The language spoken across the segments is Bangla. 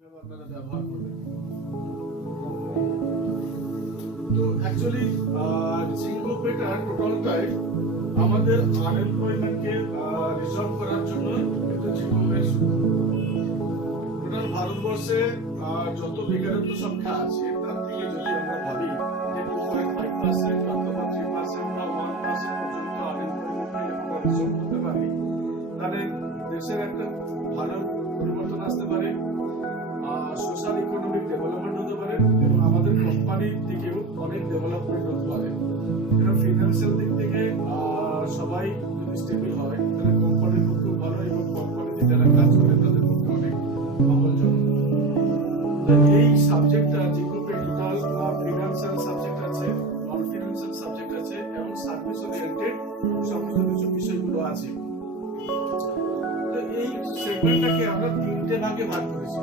কিভাবে আপনারা ব্যবহার করবেন। তো অ্যাকচুয়ালি জিঙ্গো পেটার টোটালটাই আমাদের আনএমপ্লয়মেন্টকে রিজলভ করার জন্য কিন্তু জিঙ্গো পে শুরু। টোটাল ভারতবর্ষে যত বেকারত্ব সংখ্যা আছে তার থেকে যদি আমরা ভাবি যে 2.5% অথবা 3% বা 1% পর্যন্ত আনএমপ্লয়মেন্টকে আমরা রিজলভ করতে পারি, তাহলে দেশের একটা ভালো পরিবর্তন আসতে পারে, সোশ্যাল ইকোনমিক ডেভেলপমেন্ট হতে পারে এবং আমাদের কোম্পানির দিকেও অনেক ডেভেলপমেন্ট হতে পারে। এটা ফিনান্সিয়াল দিক থেকে সবাই যদি স্টেবল হয় তাহলে কোম্পানির পক্ষেও ভালো এবং কোম্পানিতে যারা কাজ করে তাদের পক্ষে অনেক মঙ্গলজনক। তো এই সাবজেক্টটা জিঙ্গো পে টোটাল ফিনান্সিয়াল সাবজেক্ট আছে, নন ফিনান্সিয়াল সাবজেক্ট আছে এবং সার্ভিস ওরিয়েন্টেড সমস্ত কিছু বিষয়গুলো আছে। তো এই সেগমেন্টটাকে আমরা তিনটে ভাগে ভাগ করেছি।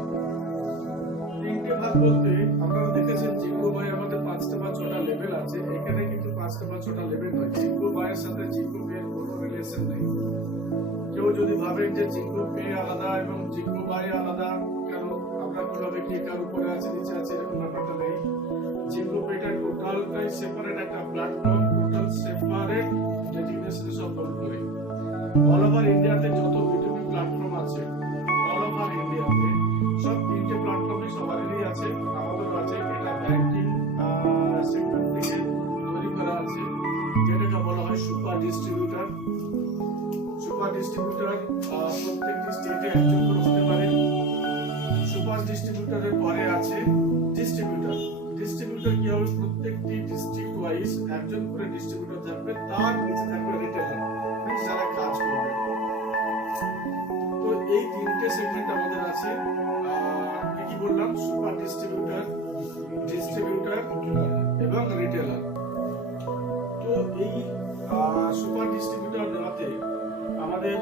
তিনটে ভাগ বলতে আপনারা দেখেছেন জিঙ্গো বাই আমাদের 5টা বা 6টা লেভেল আছে। এখানে কিন্তু 5টা বা 6টা লেভেল নয়। জিঙ্গো বাইয়ের সাথে জিঙ্গো পে এর কোনো রিলেশন নেই। কেউ যদি ভাবেন যে জিঙ্গো পে আলাদা এবং জিঙ্গো বাই আলাদা, কেন আমরা কিভাবে কে কার উপরে আছে নিচে আছে এরকম ব্যাপারটা নেই। জিঙ্গো পেটা টোটালটাই সেপারেট একটা প্ল্যাটফর্ম, টোটাল সেপারেট ডেডিকেশনে সব লোড করে। অল ওভার ইন্ডিয়াতে যত বিটুবি প্ল্যাটফর্ম আছে, অল ওভার ইন্ডিয়াতে সব তিনটে প্ল্যাটফর্মে সবারই আছে, আমাদেরও আছে। এটা ব্যাংকিং সেক্টর থেকে তৈরি করা আছে, যেটাকে বলা হয় সুপার ডিস্ট্রিবিউটর। সুপার ডিস্ট্রিবিউটর প্রত্যেকটি স্টেটে একজন করে হতে পারে। সুপার ডিস্ট্রিবিউটরের পরে আছে ডিস্ট্রিবিউটর। ডিস্ট্রিবিউটর কি হবে, প্রত্যেকটি ডিস্ট্রিক্ট ওয়াইজ একজন করে ডিস্ট্রিবিউটর থাকবে, তার নিচে থাকবে রিটেলার, যারা কাজ করবে। তো এই তিনটে সেগমেন্ট আমাদের আছে। কি বললাম, সুপার ডিস্ট্রিবিউটর, ডিস্ট্রিবিউটর এবং রিটেলার। তো এই সুপার ডিস্ট্রিবিউটর নেওয়াতে আমাদের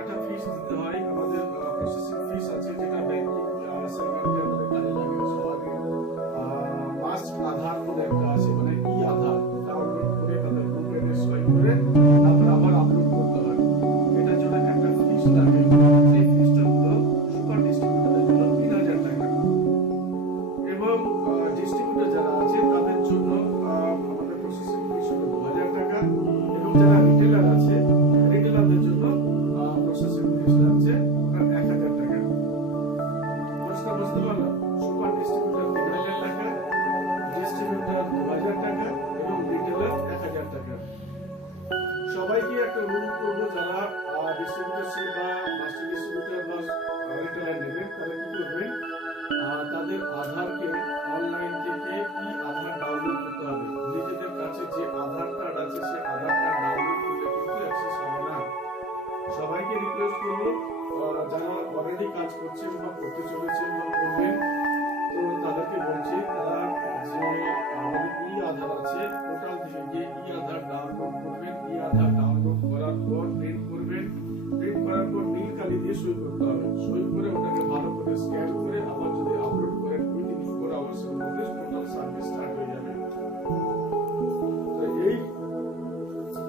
একটা ফিস দিতে হয়, আমাদের প্রসেসিং ফিস আছে, যেটা ব্যাংকিং সেগমেন্টে আমাদের কাজে লাগে। সবারই মাস্ট আধার বলে একটা আছে, মানে ই আধার ডাউনলোড করে তাদের গ্রুপে সই করে তারপর আবার আপলোড করতে হয়। এটার জন্য একটা ফিস লাগে। সেই ফিসটা হলো সুপার ডিস্ট্রিবিউটরের জন্য 3000 টাকা এবং ডিস্ট্রিবিউটর যারা আছে তাদের জন্য আমাদের প্রসেসিং ফিস হলো 2000 টাকা এবং যারা রিটেলার আছে রিটেলারদের জন্য প্রসেসিং ফিস লাগছে 1000 টাকা। বুঝতে পারলাম? সুপার ডিস্ট্রিবিউটর 3000 টাকা, ডিস্ট্রিবিউটর 2000 টাকা এবং রিটেলার 1000 টাকা। সবাইকে একটা অনুরোধ করবো, যারা ডিস্ট্রিবিউটরশিপ বা মাস্টার ডিস্ট্রিবিউটর বা রিটেলার নেবেন, তারা কি করবেন, তাদের আধারকে অনলাইন থেকে ই আধার ডাউনলোড করতে হবে। নিজেদের কাছে যে আধার কার্ড আছে সেই আধার কার্ড ডাউনলোড করলে কিন্তু অ্যাক্সেস হবে না। সবাইকে রিকোয়েস্ট করবো, যারা অলরেডি কাজ করছেন বা করতে চলেছেন বা করবেন, তো তাদেরকে বলছি তারা যে আমাদের ই আধার আছে পোর্টাল থেকে গিয়ে ই আধার ডাউনলোড করবেন। ই আধার ডাউনলোড করার পর প্রিন্ট করবেন। প্রিন্ট করার পর নীল কালি দিয়ে সই করতে হবে। সই করে ওটাকে ভালো করে স্ক্যান করে আবার যদি আপলোড করেন উইদিন 4 আওয়ার্সের মধ্যে টোটাল সার্ভিস স্টার্ট হয়ে যাবে। তো এই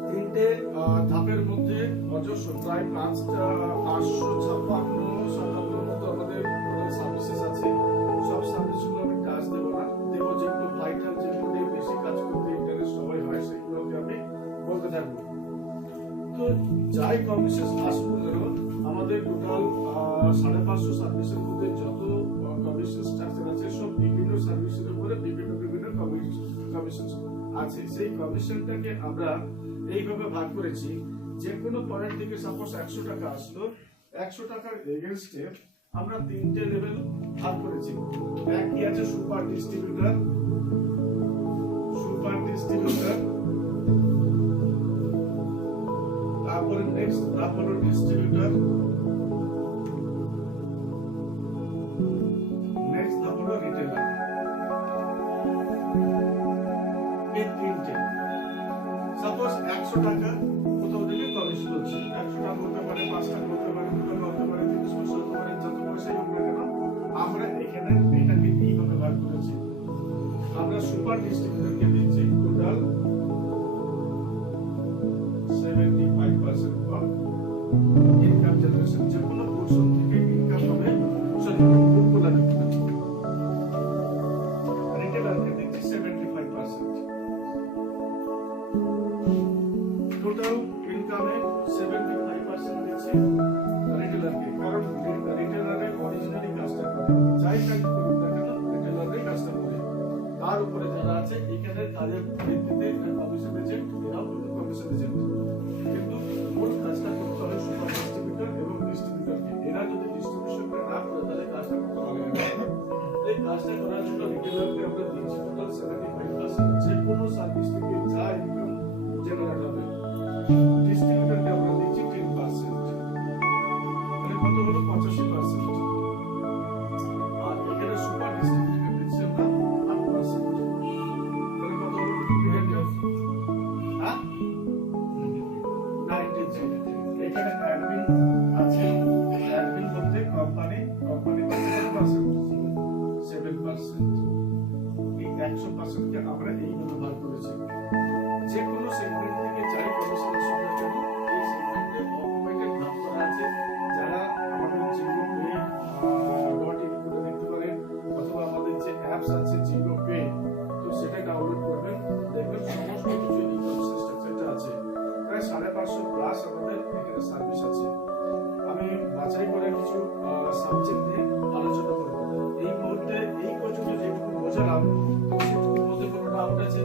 তিনটে ধাপের মধ্যে অজস্র প্রায় 556 মতো আমাদের সার্ভিসেস আছে। সব সার্ভিসগুলো আমি টাচ দেবো না, দেবো যেগুলো ভাইটাল, যেগুলো নিয়ে বেশি কাজ করতে ইন্টারেস্ট সবাই হয় সেগুলোকে আমি বলতে থাকবো। তো যাই কমিশন আসুক কেন, আমাদের টোটাল 550 সার্ভিসের মধ্যে যত কমিশন স্ট্রাকচার আছে সব বিভিন্ন সার্ভিসের উপরে বিভিন্ন কমিশন আছে। সেই কমিশনটাকে আমরা এইভাবে ভাগ করেছি, যে কোনো পয়েন্ট থেকে সাপোজ 100 টাকা আসলো, 100 টাকার এগেইনস্টে আমরা তিনটে লেভেল ভাগ করেছি। এক কি আছে সুপার ডিস্ট্রিবিউটর, সুপার ডিস্ট্রিবিউটর, তারপরে নেক্সট ধাপ হলো ডিস্ট্রিবিউটর, নেক্সট ধাপ হলো রিটেলার। এই তিনটে সাপোজ 100 টাকা কোথাও থেকে কমিশন হচ্ছে, 100 টাকা হতে পারে, 5 টাকা হতে পারে, 2 টাকা হতে পারে, 300 হতে পারে, যত পয়সাই হোক না কেন আমরা এখানে এটাকে এইভাবে ভাগ করেছি। আমরা সুপার ডিস্ট্রিবিউটরকে দিচ্ছি টোটাল 75% ফর ইনকাম জেনারেশন, যে কোনো পোর্শন থেকে ইনকাম হবে, সরি করে, যাই কাজ করুক না কেন রিটেলাররাই কাজটা করে। তার উপরে যারা আছে এখানে কাজের ভিত্তিতে কমিশন এজেন্ট, এরাও কিন্তু কমিশন এজেন্ট, কিন্তু মূল কাজটা করতে হবে সুপার ডিস্ট্রিবিউটর এবং ডিস্ট্রিবিউটরকে। এরা যদি ডিস্ট্রিবিউশনটা না করে তাহলে কাজটা করতে পারবে না। এই কাজটা করার জন্য রিটেলারকে আমরা দিচ্ছি টোটাল 75%, যে কোনো সার্ভিস থেকে যা ইনকাম জেনারেট হবে। ডিস্ট্রিবিউটরকে আমরা দিচ্ছি 10%, মানে কত হলো 85%। আর এখানে সুপার ডিস্ট্রিবিউটরকে দিচ্ছি আমরা 8%, তাহলে কত হলো 20%? হ্যাঁ 93। এখানে অ্যাডমিন আছে, অ্যাডমিন বলতে কোম্পানি কত পার্সেন্ট? 7%। এই 100% কে আমরা এইভাবে ভাগ করেছি। যে কোনো সেগমেন্ট থেকে যাই কমিশন আসুক না কেন এই সেগমেন্টে অটোমেটেড ভাগ করা আছে। যারা আমাদের জিরো পে ডট ইন করে দেখতে পারেন, অথবা আমাদের যে অ্যাপস আছে জিরো পে, তো সেটা ডাউনলোড করবেন, দেখবেন সমস্ত কিছু এই কমিশন স্ট্রাকচারটা আছে। প্রায় 550 প্লাস আমাদের এখানে সার্ভিস আছে। আমি বাছাই করে কিছু সাবজেক্ট নিয়ে আলোচনা করব। এই মুহূর্তে এই পর্যন্ত যেটুকু বোঝালাম, তো সেটুকুর মধ্যে কোনো ডাউট আছে?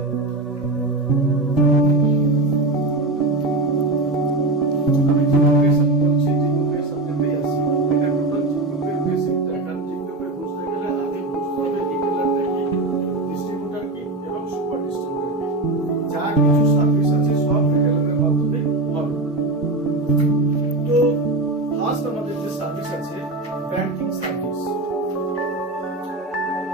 আমি জিওপে বলছি, জিওপে সাবজেক্টেই আছি। এটা টোটাল জিওপে বেসিক টাকা। জিওপে বুঝতে গেলে আগে বুঝতে হবে রিটেলারটা কি, ডিস্ট্রিবিউটর কি এবং সুপার ডিস্ট্রিবিউটর কি। যা কিছু সার্ভিস আছে সব রিটেলারের মাধ্যমে হবে। তো ফার্স্ট আমাদের যে সার্ভিস আছে ব্যাংকিং সার্ভিস।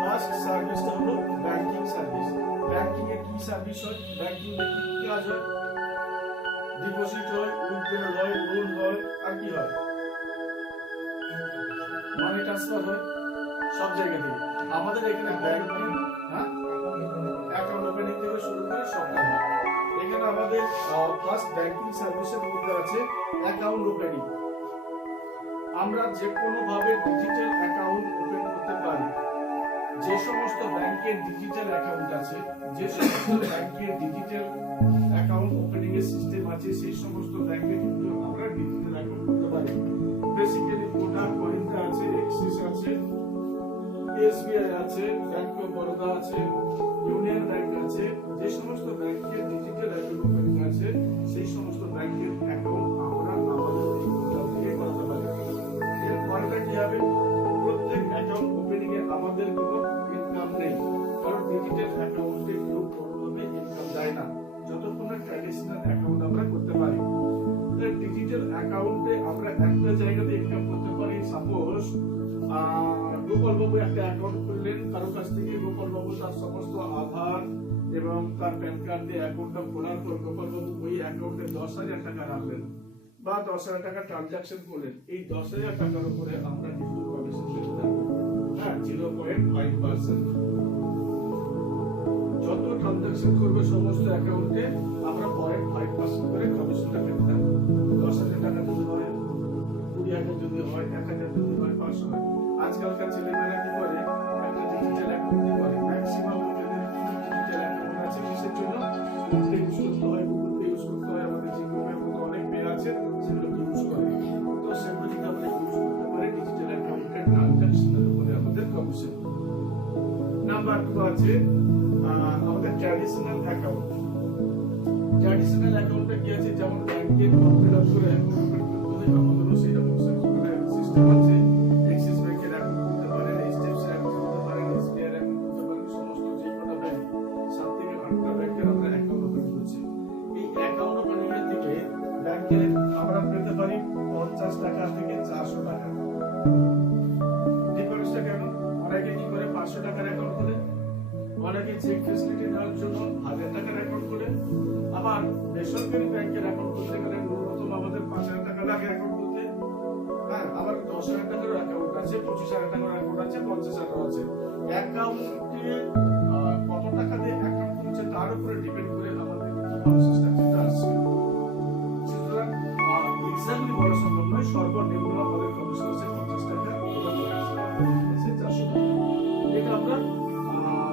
ফার্স্ট সার্ভিসটা হলো ব্যাংকিং সার্ভিস। ব্যাংকিং এ কি সার্ভিস হয়? ব্যাংকিং এ কি কাজ হয়? ডিপোজিট হয়, উইথড্রল হয়, লোন হয়, আর কি হয়? মানি ট্রান্সফার হয়। সব জায়গা থেকে আমাদের এখানে ব্যাংকিং, হ্যাঁ, অ্যাকাউন্ট ওপেনিং থেকে শুরু করে সবটা হয়। এখানে আমাদের ফার্স্ট ব্যাংকিং সার্ভিসের মধ্যে আছে অ্যাকাউন্ট ওপেনিং। আমরা যে কোনো ভাবে ডিজিটাল অ্যাকাউন্ট ওপেন করতে পারি। যে সমস্ত ব্যাংকের ডিজিটাল অ্যাকাউন্ট আছে, যে সমস্ত ব্যাংকের ডিজিটাল অ্যাকাউন্ট ওপেনিং এর সিস্টেম আছে, সেই সমস্ত ব্যাংকে কিন্তু আমরা ডিজিটাল অ্যাকাউন্ট করতে পারি। বেসিক্যালি কোটাক মহিন্দ্রা আছে, এক্সিস আছে, এসবিআই আছে, ব্যাংক অফ বরোদা আছে, ইউনিয়ন ব্যাংক আছে। যে সমস্ত ব্যাংকের ডিজিটাল অ্যাকাউন্ট ওপেনিং আছে সেই সমস্ত ব্যাংকের অ্যাকাউন্ট আমরা আমাদের ডিজিটাল থেকে করাতে পারি। এর ফলটা কি হবে? প্রত্যেক অ্যাকাউন্ট ওপেনিং এ আমাদের কোনো ইনকাম নেই, কারণ ডিজিটাল অ্যাকাউন্টে কেউ কোনোভাবে ইনকাম দেয় না যতক্ষণ না ট্র্যাডিশনাল অ্যাকাউন্ট আমরা করতে পারি। ডিজিটাল অ্যাকাউন্টে আমরা একটা জায়গাতে ইনকাম করতে পারি। সাপোজ গোপাল বাবু একটা অ্যাকাউন্ট খুললেন, কারো কাছ থেকে গোপাল বাবু তার সমস্ত আধার এবং তার প্যান কার্ড দিয়ে অ্যাকাউন্টটা খোলার পর গোপাল বাবু ওই অ্যাকাউন্টে 10,000 টাকা রাখলেন বা 10,000 টাকা ট্রানজাকশন করলেন। এই 10,000 টাকার উপরে আমরা কিন্তু কমিশন পেতে থাকবো, হ্যাঁ, 0.5%। যত ট্রানজাকশন করবে সমস্ত অ্যাকাউন্টে আমরা 0.5% করে কমিশনটা পেতে থাকবো। 10,000 টাকা যদি হয়, 20,000 যদি হয়, 1,000 যদি হয়, 500 হয়। আজকালকার ছেলেমেয়েরা কি করে? একটা ডিজিটাল অ্যাকাউন্ট দিয়ে করে। ম্যাক্সিমাম লোকেদের ডিজিটাল অ্যাকাউন্ট আছে কিসের জন্য? ফোন পে ইউজ করতে হয়, গুগল পে ইউজ করতে হয়, আমাদের জিওপের মতো অনেক পে আছে সেগুলো ইউজ করে। তো সেগুলো যদি আমরা ইউজ করতে পারি ডিজিটাল অ্যাকাউন্টের ট্রানজাকশনের উপরে আমাদের কমিশন। নাম্বার 2 আছে আমাদের ট্র্যাডিশনাল অ্যাকাউন্ট। ট্র্যাডিশনাল অ্যাকাউন্টে কি আছে? যেমন ব্যাংকের ফর্ম ফিল আপ করে অ্যাকাউন্ট ওপেন করতে হয়, আমাদেরও সেরকম সিস্টেম আছে। এক্সিস ব্যাংকের অ্যাকাউন্ট করতে পারেন, এইচডিএফসি অ্যাকাউন্ট করতে পারেন, এসবিআই অ্যাকাউন্ট করতে পারেন, সমস্ত যে কটা ব্যাংক 7 থেকে 8টা ব্যাংকের আমরা অ্যাকাউন্ট ওপেন করছি। এই অ্যাকাউন্ট ওপেনিং এর থেকে ব্যাংকে আমরা পেতে পারি 50 টাকা থেকে 400 টাকা। ডিফারেন্সটা কেন? অনেকে কি করে 500 টাকার অ্যাকাউন্ট খোলে, অনেকে চেক ফ্যাসিলিটি নেওয়ার জন্য 1000 টাকার অ্যাকাউন্ট খোলে। আবার বেসরকারি ব্যাংকের অ্যাকাউন্ট করতে গেলে ন্যূনতম আমাদের 5,000 টাকা লাগে অ্যাকাউন্ট করতে। হ্যাঁ, আবার 10,000 টাকার অ্যাকাউন্ট আছে, 25,000 টাকার অ্যাকাউন্ট আছে, 50,000 আছে। অ্যাকাউন্টে কত টাকা দিয়ে অ্যাকাউন্ট খুলছে তার উপরে ডিপেন্ড করে আমাদের স্ট্রাকচারটা আসছে। সুতরাং এক্স্যাক্টলি বলা সম্ভব নয়। সর্বনিম্ন আমাদের কমিশন আছে 50 টাকা এবং ম্যাক্সিমাম আছে 400 টাকা। এটা আমরা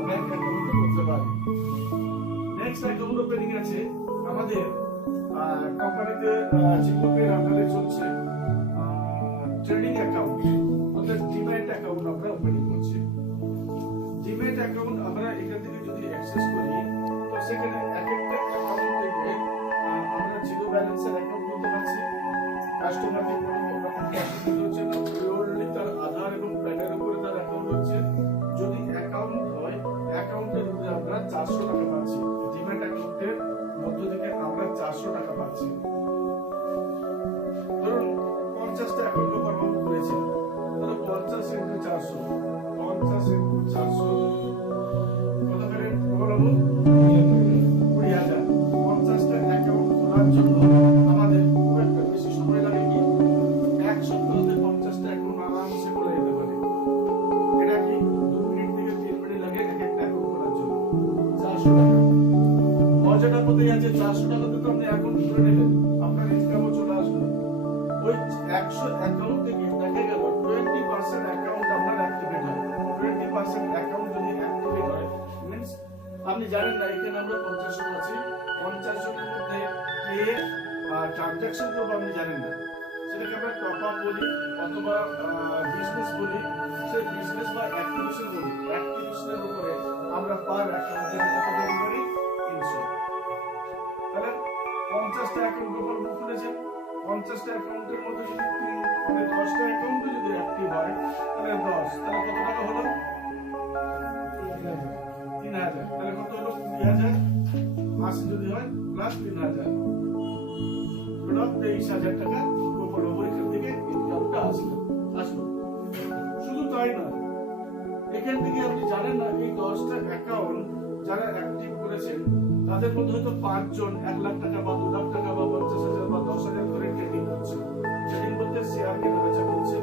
ব্যাংক অ্যাকাউন্টে করতে পারি। নেক্সট অ্যাকাউন্ট ওপেনিং আছে আমাদের কোম্পানিতে জিওপের আন্ডারে চলছে ট্রেডিং অ্যাকাউন্ট। আমাদের ডিম্যাট অ্যাকাউন্ট আমরা ওপেনিং করছি। ডিম্যাট অ্যাকাউন্ট আমরা এখান থেকে যদি অ্যাক্সেস করি তো সেখানে এক একটা অ্যাকাউন্ট থেকে আমরা জিরো ব্যালেন্সের অ্যাকাউন্ট করতে পারছি। কাস্টমারকে কোনো রকম ক্যাশ হচ্ছে না, পিওরলি তার আধার এবং প্যানের উপরে তার অ্যাকাউন্ট হচ্ছে। যদি অ্যাকাউন্ট হয় অ্যাকাউন্টের উপরে আমরা 400 টাকা পাচ্ছি। ডিম্যাট অ্যাকাউন্টের মধ্য থেকে আমরা 400 টাকা পাচ্ছি। ধরুন 50টা অ্যাকাউন্ট ওপেন করেছি, তাহলে 50 ইনটু 400 50 ইনটু 400 কত করে বলবো 20,000। 50টা অ্যাকাউন্ট খোলার জন্য আমাদের খুব একটা বেশি সময় লাগে কি, এক সপ্তাহে 50টা অ্যাকাউন্ট আরামসে খোলা যেতে পারে। এটা কি 2 মিনিট থেকে 3 মিনিট লাগে এক একটা অ্যাকাউন্ট খোলার জন্য। 400 টাকা মজাটা কোথায় আছে, 400 টাকাতে তো আপনি অ্যাকাউন্ট খুলে নেবেন, আপনার ইনকামও চলে আসবে। ওই 100 অ্যাকাউন্ট থেকে দেখা গেল 20% অ্যাকাউন্ট আপনার অ্যাক্টিভেট হয়। 20% অ্যাকাউন্ট যদি অ্যাক্টিভেট হয় মিন্স আপনি জানেন না এখানে আমরা 50 জন আছি, 50 জনের মধ্যে কে ট্রানজাকশন করবে আপনি জানেন না। সেটাকে আমরা টপ আপ বলি অথবা বিজনেস বলি, সেই বিজনেস বা অ্যাক্টিভেশন বলি। অ্যাক্টিভেশনের উপরে আমরা পার অ্যাকাউন্টে কত দিতে পারি 300। তাহলে 50টা অ্যাকাউন্ট ওপর খুলেছেন, 50টা অ্যাকাউন্টের মধ্যে যদি 10টা অ্যাকাউন্টে যদি অ্যাক্টিভ হয় তাহলে 10, তাহলে কত টাকা হলো 3,000। তাহলে কত হলো 20,000 মাস যদি হয় প্লাস 3,000 প্লাস 23,000 টাকা ওপর এখান থেকে ইনকামটা আসলো। শুধু তাই না, এখান থেকে আপনি জানেন না এই 10টা অ্যাকাউন্ট যারা অ্যাক্টিভ করেছেন তাদের মধ্যে হয়তো 5 জন 1 লাখ টাকা বা 2 লাখ টাকা বা 50,000 বা 10,000 করে ট্রেডিং করছে। ট্রেডিং বলতে শেয়ার কেনা বেচা করছে।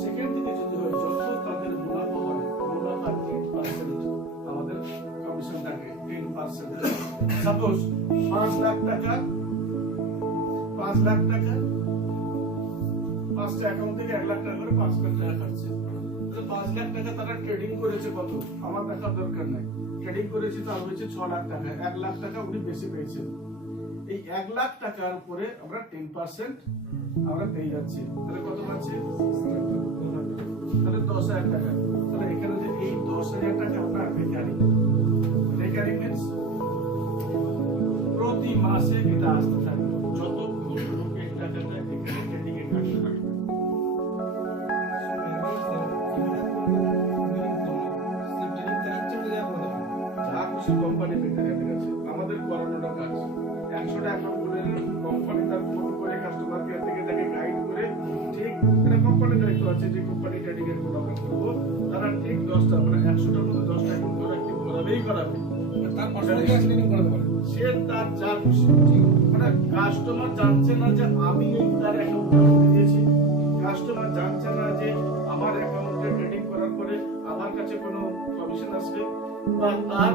সেখান থেকে যদি হয় যত তাদের মুনাফা হয়, মুনাফা 10% আমাদের কমিশন থাকে 10%। সাপোজ 5 লাখ টাকা 5টা অ্যাকাউন্ট থেকে 1 লাখ টাকা করে 5 লাখ টাকা খাচ্ছে। 5 লাখ টাকা তারা ট্রেডিং করেছে কত আমার দেখার দরকার নাই, ট্রেডিং করেছে তার হয়েছে 6 লাখ টাকা। 1 লাখ টাকা উনি বেশি পেয়েছেন। এই 1 লাখ টাকার উপরে আমরা 10% আমরা পেয়ে যাচ্ছি। তাহলে কত পাচ্ছি, তাহলে 10,000 টাকা। তাহলে এখানে যে এই 10,000 টাকা আপনার রেকারিং মিন্স প্রতি মাসে এটা আসতে থাকবে যত লোকে এই টাকাটা এখানে ট্রেডিং এ কাটতে থাকবে। কোম্পানি আমাদের করানোটা কাজ। 100টা অ্যাকাউন্ট করে কোম্পানি তার ফোন করে কাস্টমার কেয়ার থেকে তাকে গাইড করে ঠিক এটা কোম্পানির দায়িত্ব আছে যে কোম্পানি ট্রেডিং এর কোড আমরা করবো। তারা ঠিক 10টা মানে 100টার মধ্যে 10টা অ্যাকাউন্ট করে অ্যাক্টিভ করাবে। তার পার্সোনালি ট্রেডিং করাতে পারে, সে তার যা খুশি। মানে কাস্টমার জানছে না যে আমি এই তার অ্যাকাউন্ট দিয়েছি, কাস্টমার জানছে না যে আমার অ্যাকাউন্টে ট্রেডিং করার পরে আমার কাছে কোনো কমিশন আসবে বা তার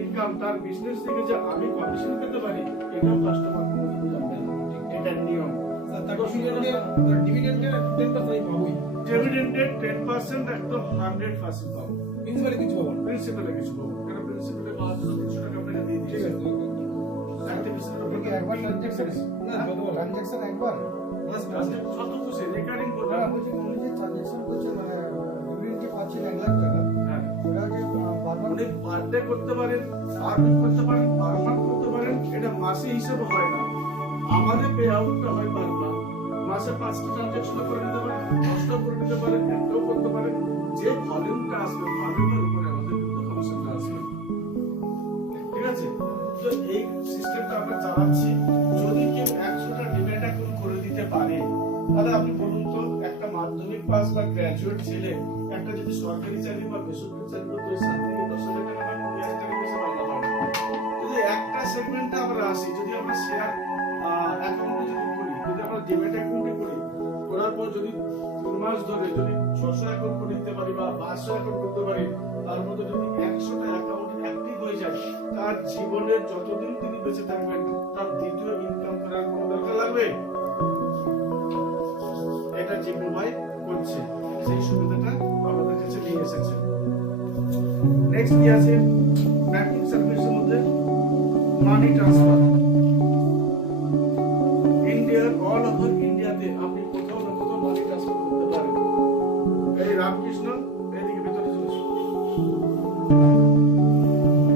ইনকাম তার বিজনেস থেকে যে আমি কমিশন পেতে পারি এটাও কাস্টমার কোনোদিন জানবে না। এটা নিয়ম। ডিভিডেন্ডের 10% পাবোই, ডিভিডেন্ডের 10% একদম 100% পাবো। প্রিন্সিপালে কিছু পাবো না, প্রিন্সিপালে কিছু পাবো কারণ প্রিন্সিপালে 300 টাকা আপনাকে দিয়ে দিয়েছে। ঠিক আছে, অ্যাক্টিভিশনের উপরে একবার ট্রানজাকশন না যতবার ট্রানজাকশন একবার যত খুশি রেকারিং করবে। আমি যে ট্রানজাকশন করছে মানে ডিভিডেন্ড পাচ্ছি 1 লাখ টাকা, হ্যাঁ আপনি পার ডে করতে পারেন, পার উইক করতে পারেন, পার মান্থ করতে পারেন। এটা মাসে হিসাবে হয় না, আমাদের পে আউটটা হয় পার মান্থ। মাসে 5টা ট্রানজাকশন করে নিতে পারেন, 10টা করে নিতে পারেন, একটাও করতে পারেন। যে ভলিউমটা আসবে ভলিউমের উপরে আমাদের কিন্তু কমিশনটা আসবে। ঠিক আছে, তো এই সিস্টেমটা আমরা চালাচ্ছি। যদি কেউ 100টা ডিম্যাট অ্যাকাউন্ট করে দিতে পারে তাহলে আপনি বলুন তো একটা মাধ্যমিক পাস বা গ্র্যাজুয়েট ছেলে একটা যদি সরকারি চাকরি বা বেসরকারি চাকরি করতে হয় 7 থেকে 10,000 টাকা বা 20,000 টাকা বেশি বাংলা পায়। যদি একটা সেগমেন্টে আমরা আসি, যদি আমরা শেয়ার অ্যাকাউন্টে যদি করি, যদি আমরা ডিম্যাট অ্যাকাউন্টে করি, করার পর যদি 3 মাস ধরে যদি 600 অ্যাকাউন্ট করে দিতে পারি বা 500 অ্যাকাউন্ট করতে পারি, তার মধ্যে যদি 100টা অ্যাকাউন্ট অ্যাক্টিভ হয়ে যায়, তার জীবনের যতদিন তিনি বেঁচে থাকবেন তার দ্বিতীয় ইনকাম করার কোনো দরকার লাগবে। এটা জিপু ভাই করছে, সেই সুবিধাটা আমাদের কাছে নিয়ে এসেছে। নেক্সট কি আছে ব্যাংকিং সার্ভিসের মধ্যে মানি ট্রান্সফার। ইন্ডিয়ার অল ওভার ইন্ডিয়াতে আপনি কোথাও না কোথাও মানি ট্রান্সফার করতে পারেন। এদিকে ভেতরে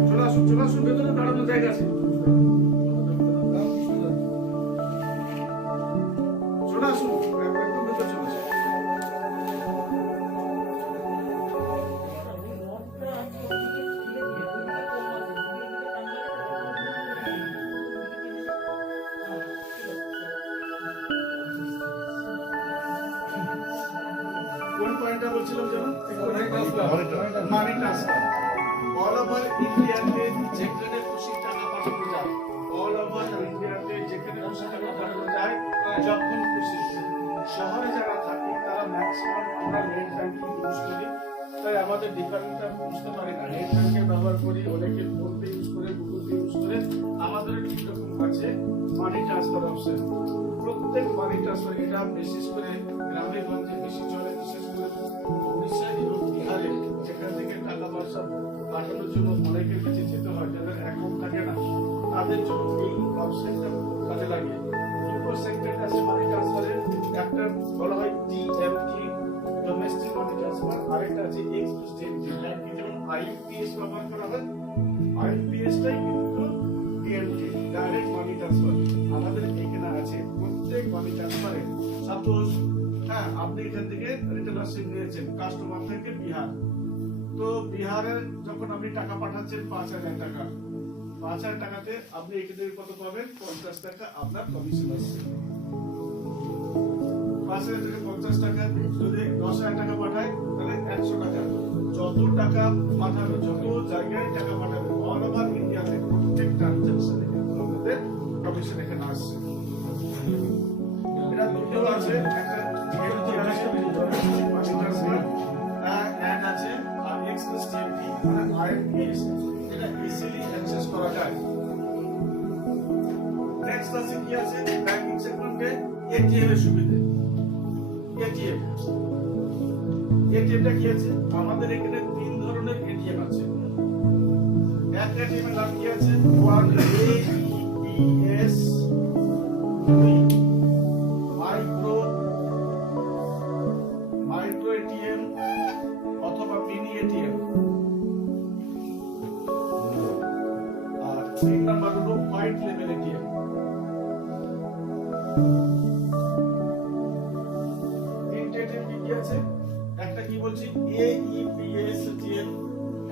চলে আসুন ভেতরে দাঁড়ানোর জায়গা আছে। চলে আসুন একদম ভেতরে চলে আসুন। কোন পয়েন্টটা বলছিলাম যেন? Money transfer. অল ওভার ইন্ডিয়াতে যেখানে খুশি টাকা পাঠানো যায়, অল ওভার ইন্ডিয়াতে যেখানে খুশি টাকা পাঠানো যায়, যখন খুশি। শহরে যারা থাকি তারা ম্যাক্সিমাম আমরা নেট ব্যাংকিং ইউজ করি, তাই আমাদের ডিফারেন্টটা বুঝতে পারি না। নেট ব্যাংকিং ব্যবহার করি, অনেকে ফোন পে ইউজ করে, গুগল পে ইউজ করে। আমাদের এরকম আছে মানি ট্রান্সফার অপশন। প্রত্যেক মানি ট্রান্সফার এটা বিশেষ করে গ্রামে গঞ্জে বেশি চলে, বিশেষ করে উড়িষ্যা এবং বিহারে, যেখান থেকে টাকা পয়সা পাঠানোর জন্য অনেকের কাছে যেতে হয়, যাদের অ্যাকাউন্ট থাকে না, তাদের জন্য এই অপশনটা কাজে লাগে। দুটো সেক্টর আছে মানি ট্রান্সফারের, একটা বলা হয় টিএমটি ডোমেস্টিক মানি ট্রান্সফার, আরেকটা আছে এক্সপ্রেস টিএমটি। যেমন আইএমপিএস ব্যবহার করা হয়, আইএমপিএসটাই কিন্তু টিএমটি ডাইরেক্ট মানি ট্রান্সফার আমাদের এখানে আছে। প্রত্যেক মানি ট্রান্সফারে সাপোজ আপনি এখান থেকে রিটেলারশিপ নিয়েছেন কাস্টমার থেকে বিহার, তো বিহারে যখন আপনি টাকা পাঠাচ্ছেন 5,000 টাকা, 5,000 টাকাতে আপনি এখান থেকে কত পাবেন? 50 টাকা আপনার কমিশন আসছে। 5,000 থেকে 50 টাকা, যদি 10,000 টাকা পাঠায় তাহলে 100 টাকা। যত টাকা পাঠাবে, যত জায়গায় টাকা পাঠাবে, অল ওভার ইন্ডিয়াতে প্রত্যেক ট্রানজাকশনে কিন্তু আমাদের কমিশন এখানে আসছে। এটা দুটো আছে, একটা টিএমটি আছে মানি ট্রান্সফার এন্ড আছে আর এক্সপ্রেস টিএমটি মানে আইএমপিএস, এটা ইজিলি অ্যাক্সেস করা যায়। নেক্সট আছে কি আছে? ব্যাংকিং সেগমেন্টে এটিএম এর সুবিধা। এটিএমটা কি আছে? আমাদের এখানে 3 ধরনের এটিএম আছে। এক এটিএম এর নাম কি আছে? 1 AEPS, 2 মাইক্রো এটিএম অথবা মিনি এটিএম, আর 3 নাম্বার হলো হোয়াইট লেভেল এটিএম। তিনটে এটিএম কি আছে? একটা কি বলছি AEPS এটিএম,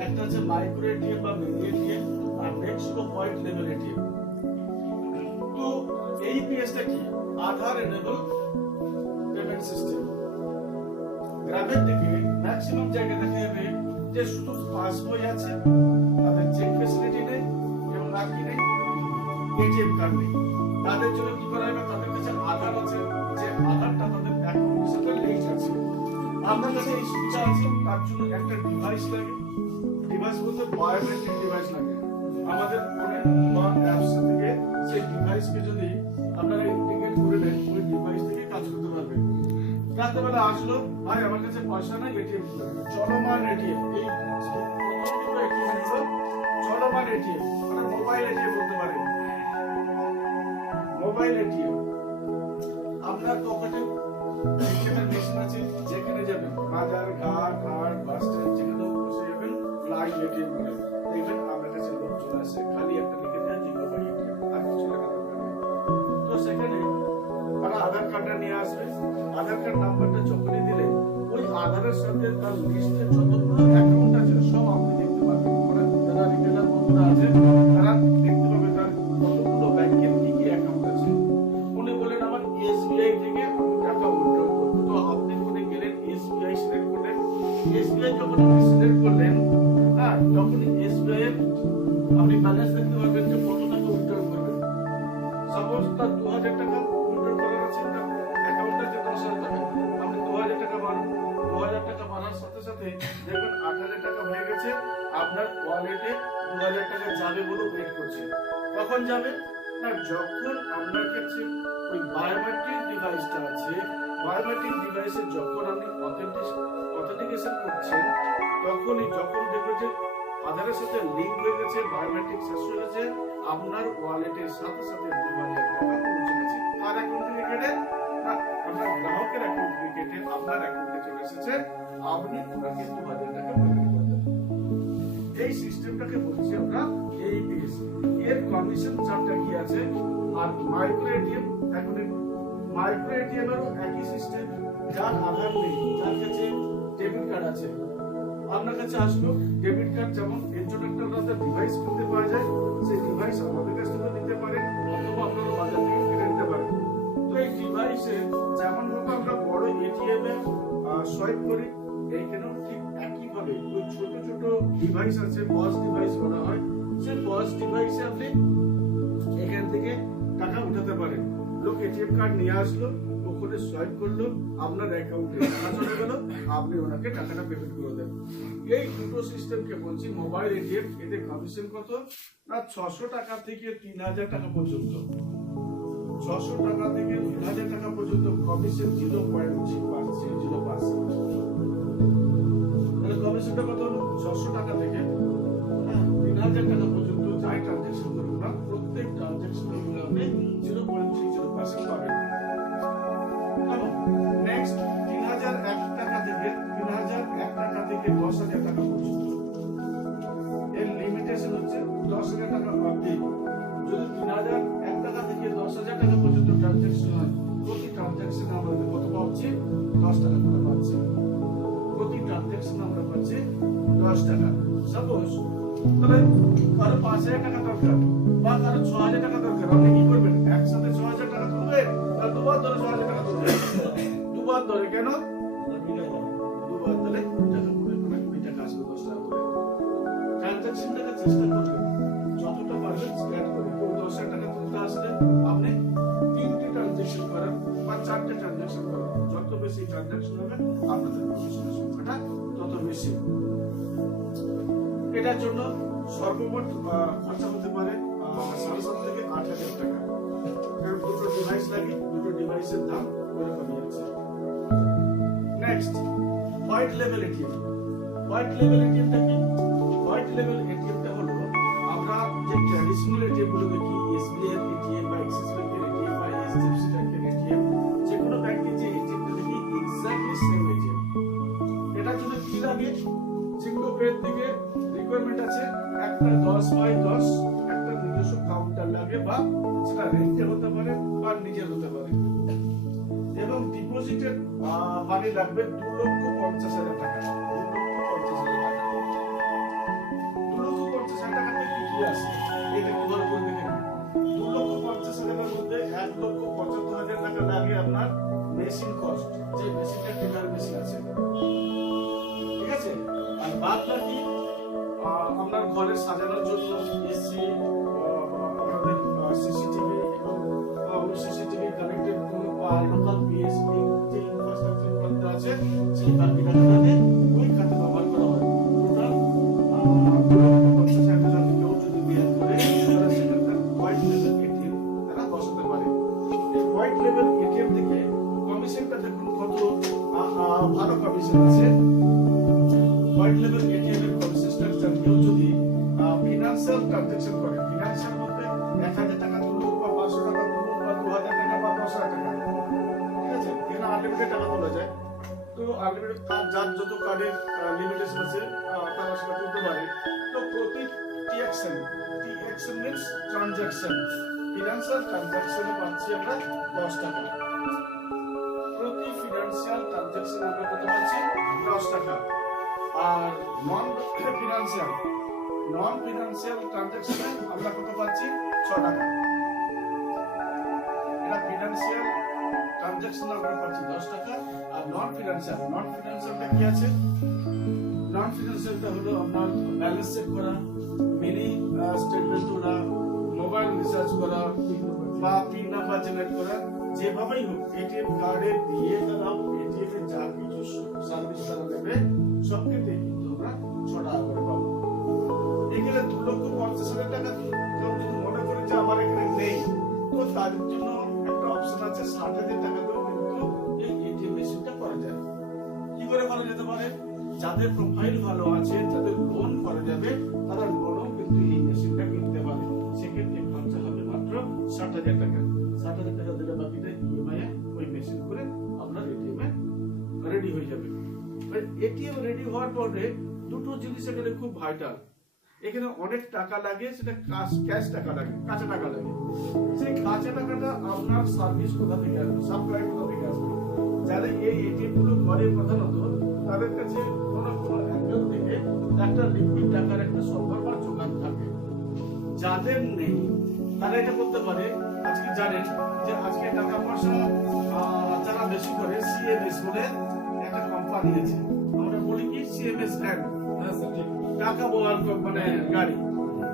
একটা আছে মাইক্রো এটিএম বা মিনি এটিএম, আর নেক্সট হলো হোয়াইট লেভেল এটিএম। তো AEPS টা কি? আধার এনেবল পেমেন্ট সিস্টেম। গ্রামের দিকে ম্যাক্সিমাম জায়গায় দেখা যাবে যে শুধু পাসবই আছে, তাদের চেক ফ্যাসিলিটি নেই এবং আর কি নেই, এটিএম কার্ড নেই। তাদের জন্য কি করা হবে? তাদের কাছে আধার আছে, যে আধারটা তাদের অ্যাকাউন্টের সাথে লিংক আছে। আপনার কাছে এই সুবিধা আছে, তার জন্য একটা ডিভাইস লাগে। ডিভাইস বলতে বায়োমেট্রিক ডিভাইস লাগে। আমাদের ফোনে বা অ্যাপস থেকে সেই ডিভাইসকে যদি আপনারা ইন্টিগ্রেট করে নেন, ওই ডিভাইস থেকে কাজ করতে পারবেন। রাত্রেবেলা আসলো, ভাই আমার কাছে পয়সা নাই, এটিএম চলমান এটিএম। এই প্রথম এটিএম হলো চলমান এটিএম, মানে মোবাইল এটিএম বলতে পারেন। মোবাইল এটিএম আপনার পকেটে এটিএম মেশিন আছে, যেখানে যাবেন বাজার, ঘাট, বাস স্ট্যান্ড, যেখানে বসে যাবেন লাইভ এটিএম করে দেখবেন আপনার কাছে লোক চলে আসে, খালি একটা লিখে দেন জিরো বাই এটিএম, আর কিছু লেখা দরকার নেই। তো সেখানে তারা আধার কার্ডটা নিয়ে আসবে, আধার কার্ড নাম্বারটা যখনই দিলে ওই আধারের সাথে তার লিস্টে যতগুলো অ্যাকাউন্ট আছে সব আপনি দেখতে পাবেন। মানে যারা রিটেলার বন্ধুরা আছে তারা দেখতে পাবে তার কতগুলো ব্যাংকের কি কি অ্যাকাউন্ট আছে। উনি বলেন আমার এসবিআই থেকে আমি টাকা উইথড্র করব, তো আপনি ওখানে গেলেন, এসবিআই সিলেক্ট করলেন। এসবিআই যখন সিলেক্ট করলেন, তখন এসবিআই এর আপনি ব্যালেন্স দেখতে পারবেন যে কত টাকা উইথড্র করবেন। সাপোজ তার 2,000 টাকা উইথড্র করার আছে, তার অ্যাকাউন্টে যে 10,000 টাকা, আপনি 2,000 টাকা বাড়ান, 2,000 টাকা বাড়ার সাথে সাথে দেখবেন 8,000 টাকা হয়ে গেছে। আপনার ওয়ালেটে 2,000 টাকা যাবে বলে ওয়েট করছে। কখন যাবে? না, যখন আপনার কাছে ওই বায়োমেট্রিক ডিভাইসটা আছে, বায়োমেট্রিক ডিভাইসে যখন আপনি অথেন্টিকেশন করছেন, তখনই যখন দেখবেন যে আধারের সাথে লিংক হয়ে গেছে, বায়োমেট্রিক শেষ হয়ে গেছে, আপনার ওয়ালেটের সাথে সাথে 2,000 টাকা পৌঁছে গেছে। আর অ্যাকাউন্ট থেকে কেটে না, টাকাটা গ্রাহকের অ্যাকাউন্ট থেকে কেটে আপনার অ্যাকাউন্টে চলে এসেছে, আপনি ওনাকে 2000 টাকা পেমেন্ট করে দেবেন। এই সিস্টেমটাকে বলছি আমরা এইপিএস। এর কমিশন চার্টটা কি আছে? আর মাইক্রো এটিএম, এখন মাইক্রো এটিএম এরও একই সিস্টেম। যার আধার নেই, যার কাছে ডেবিট কার্ড আছে, আপনার কাছে আসলো ডেবিট কার্ড, যেমন এর জন্য একটা আলাদা ডিভাইস কিনতে পাওয়া যায়, সেই ডিভাইস আমাদের কাছ থেকে নিতে পারেন অথবা আপনারা বাজার থেকে কিনে নিতে পারেন। তো এই ডিভাইসে যেমন ভাবে আমরা বড় এটিএম এ সোয়াইপ করি, এইখানেও ঠিক একই ভাবে ওই ছোট ছোট ডিভাইস আছে, পজ ডিভাইস বলা হয়, সেই পজ ডিভাইসে আপনি এখান থেকে টাকা উঠাতে পারেন। লোক এটিএম কার্ড নিয়ে আসলো, ওখানে সোয়াইপ করলো, আপনার অ্যাকাউন্টে টাকা চলে গেল, আপনি ওনাকে টাকাটা পেমেন্ট করে দেন। এই দুটো সিস্টেমকে বলছি মোবাইল এটিএম। এতে কমিশন কত না 600 টাকা থেকে 3000 টাকা পর্যন্ত। 600 টাকা থেকে 3000 টাকা পর্যন্ত কমিশন 0.0%। তাহলে কমিশনটা কত হলো? 600 টাকা থেকে 3000 টাকা পর্যন্ত যাই ট্রানজাকশন করুন না, প্রত্যেক ট্রানজাকশনের উপরে আপনি 0.30% পাবেন। নেক্সট 3001 টাকা থেকে 10,000 টাকা পর্যন্ত। এর লিমিটেশন হচ্ছে 10,000 টাকা অবধি। যদি 3001 টাকা থেকে 10,000 টাকা পর্যন্ত ট্রানজাকশন হয়, প্রতি ট্রানজাকশনে আমরা কত পাচ্ছি? 10 টাকা করে পাচ্ছি। প্রতি ট্রানজাকশন আমরা পাচ্ছি 10 টাকা। সাপোজ তবে কারো 5,000 টাকা দরকার বা কারো 6,000 টাকা দরকার, আপনি কি করবেন? একসাথে 6,000 টাকা তুলবেন আর দুবার ধরে 6,000 টাকা তুলবেন? দুবার ধরে কেন? দুবার ধরে টাকা করে ওই টাকা আসবে 10 টাকা করে। ট্রানজাকশনটাকে চেষ্টা করবেন যতটা পারবেন স্প্রেড করে। কেউ 10,000 টাকা তুলতে আসলে আপনি 3টে ট্রানজাকশন করেন বা 4টে ট্রানজাকশন করেন। যত বেশি ট্রানজাকশন হবে আপনাদের কমিশনের সংখ্যাটা তত বেশি। এটার জন্য সর্বমোট খরচা হতে পারে 7,500 থেকে 8,000 টাকা। কারণ দুটো ডিভাইস লাগে, দুটো ডিভাইসের দাম ওরকমই আছে। Next white level ATM. White level এটিএমটা কি? হোয়াইট লেভেল এটিএমটা হলো আমরা যে ট্র্যাডিশনাল এটিএম গুলো দেখি, এসবিআই এটিএম বা অ্যাক্সিস ব্যাংকের এটিএম বা এইচডিএফসি ব্যাংকের এটিএম, যে কোনো ব্যাংকের যে এটিএমটা দেখি এক্স্যাক্টলি সেম এটিএম। এটার জন্য কি লাগে? জিঙ্গো পের থেকে রিকোয়ারমেন্ট আছে একটা 10x10 একটা নিজস্ব কাউন্টার লাগে, বা সেটা রেন্টে হতে পারে বা নিজের হতে পারে, এবং ডিপোজিটেড মানি লাগবে 2,50,000 টাকা। 2,50,000 টাকা। 2,50,000 টাকাতে কি আছে এটা একটু ভালো করে দেখেন। 2,50,000 টাকার মধ্যে 1,75,000 টাকা লাগে আপনার মেশিন কস্ট, যে মেশিনটা টেলার মেশিন আছে, ঠিক আছে? আর বাদ বাকি আপনার ঘরে সাজানোর জন্য এসি, আমাদের সিসিটিভি এবং সিসিটিভি কানেক্টেড কোনো লোকাল পিএসপি যে ইনফ্রাস্ট্রাকচার করতে আছে, সেই বাকি টাকাটাকে ওই খাতে ব্যবহার করা হয়। টোটাল 50,000 টাকা কেউ যদি বিয়ার করে তারা সেখানকার হোয়াইট লেভেল এটিএম তারা বসাতে পারে। এই হোয়াইট লেভেল এটিএম থেকে কমিশনটা দেখুন কত ভালো কমিশন আছে। হোয়াইট লেভেল এটিএম এর কমিশন স্ট্রাকচার, কেউ যদি ফিনান্সিয়াল ট্রানজাকশন করে, ফিনান্সিয়াল বলতে 1,000 টাকা তুলুক বা 500 টাকা তুলুক বা 2,000 টাকা বা 10,000 টাকা, ঠিক আছে? এখানে আনলিমিটেড টাকা তোলা যায়। তো আনলিমিটেড যার যত কার্ডের লিমিটেশন আছে তারা সেটা তুলতে পারে। তো প্রতি টিএক্সএন মিনস ট্রানজাকশন, ফিনান্সিয়াল ট্রানজাকশনে পাচ্ছি আমরা 10 টাকা। প্রতি ফিনান্সিয়াল ট্রানজাকশনে আমরা কত পাচ্ছি? 10 টাকা। আর নন ফিনান্সিয়াল ট্রানজাকশনে আমরা কত পাচ্ছি? 6 টাকা। এটা ফিনান্সিয়াল ট্রানজাকশন আমরা পাচ্ছি 10 টাকা। আর নন ফিনান্সিয়ালটা কি আছে? নন ফিনান্সিয়ালটা হলো আপনার ব্যালেন্স চেক করা, মিনি স্টেটমেন্ট তোলা, মোবাইল রিচার্জ করা বা পিন নাম্বার জেনারেট করা, যেভাবেই হোক এটিএম কার্ডে দিয়ে তারা এটিএম এর যা কিছু সার্ভিস তারা দেবে সব ক্ষেত্রে কিন্তু আমরা 6 টাকা করে পাবো। এখানে 2,50,000 টাকা কেউ যদি মনে করে যে আমার এখানে নেই, তো তার জন্য একটা অপশন আছে 60,000 টাকা দিয়েও কিন্তু এই এটিএম মেশিনটা করা যায়। কি করে করা যেতে পারে? যাদের প্রোফাইল ভালো আছে, যাদের লোন করা যাবে, তারা লোনও কিন্তু এই মেশিনটা কিনতে পারে। সেক্ষেত্রে খরচা হবে মাত্র 60,000 টাকা। 60,000 টাকা দিলে বাকিটা ইএমআই ওই মেশিন করে হয়ে যাবে। এটিএম রেডি হওয়ার পরে দুটো জিনিস এখানে খুব ভাইটাল। এখানে অনেক টাকা লাগে, সেটা ক্যাশ টাকা লাগে, কাঁচা টাকা লাগে। সেই কাঁচা টাকাটা আপনার সার্ভিস কোথা থেকে আসবে, সাপ্লাই কোথা থেকে আসবে? যারা এই এটিএম গুলো করে প্রধানত তাদের কাছে কোনো অ্যাঙ্গেল থেকে একটা লিকুইড টাকার একটা সম্পদ বা যোগান থাকে। যাদের নেই তারা এটা করতে পারে। আজকে জানেন যে আজকে টাকা পয়সা যারা বেশি করে সিএমএস বলে একটা কোম্পানি আছে, আমরা বলি কি সিএমএস ভ্যান, টাকা বওয়ার মানে গাড়ি।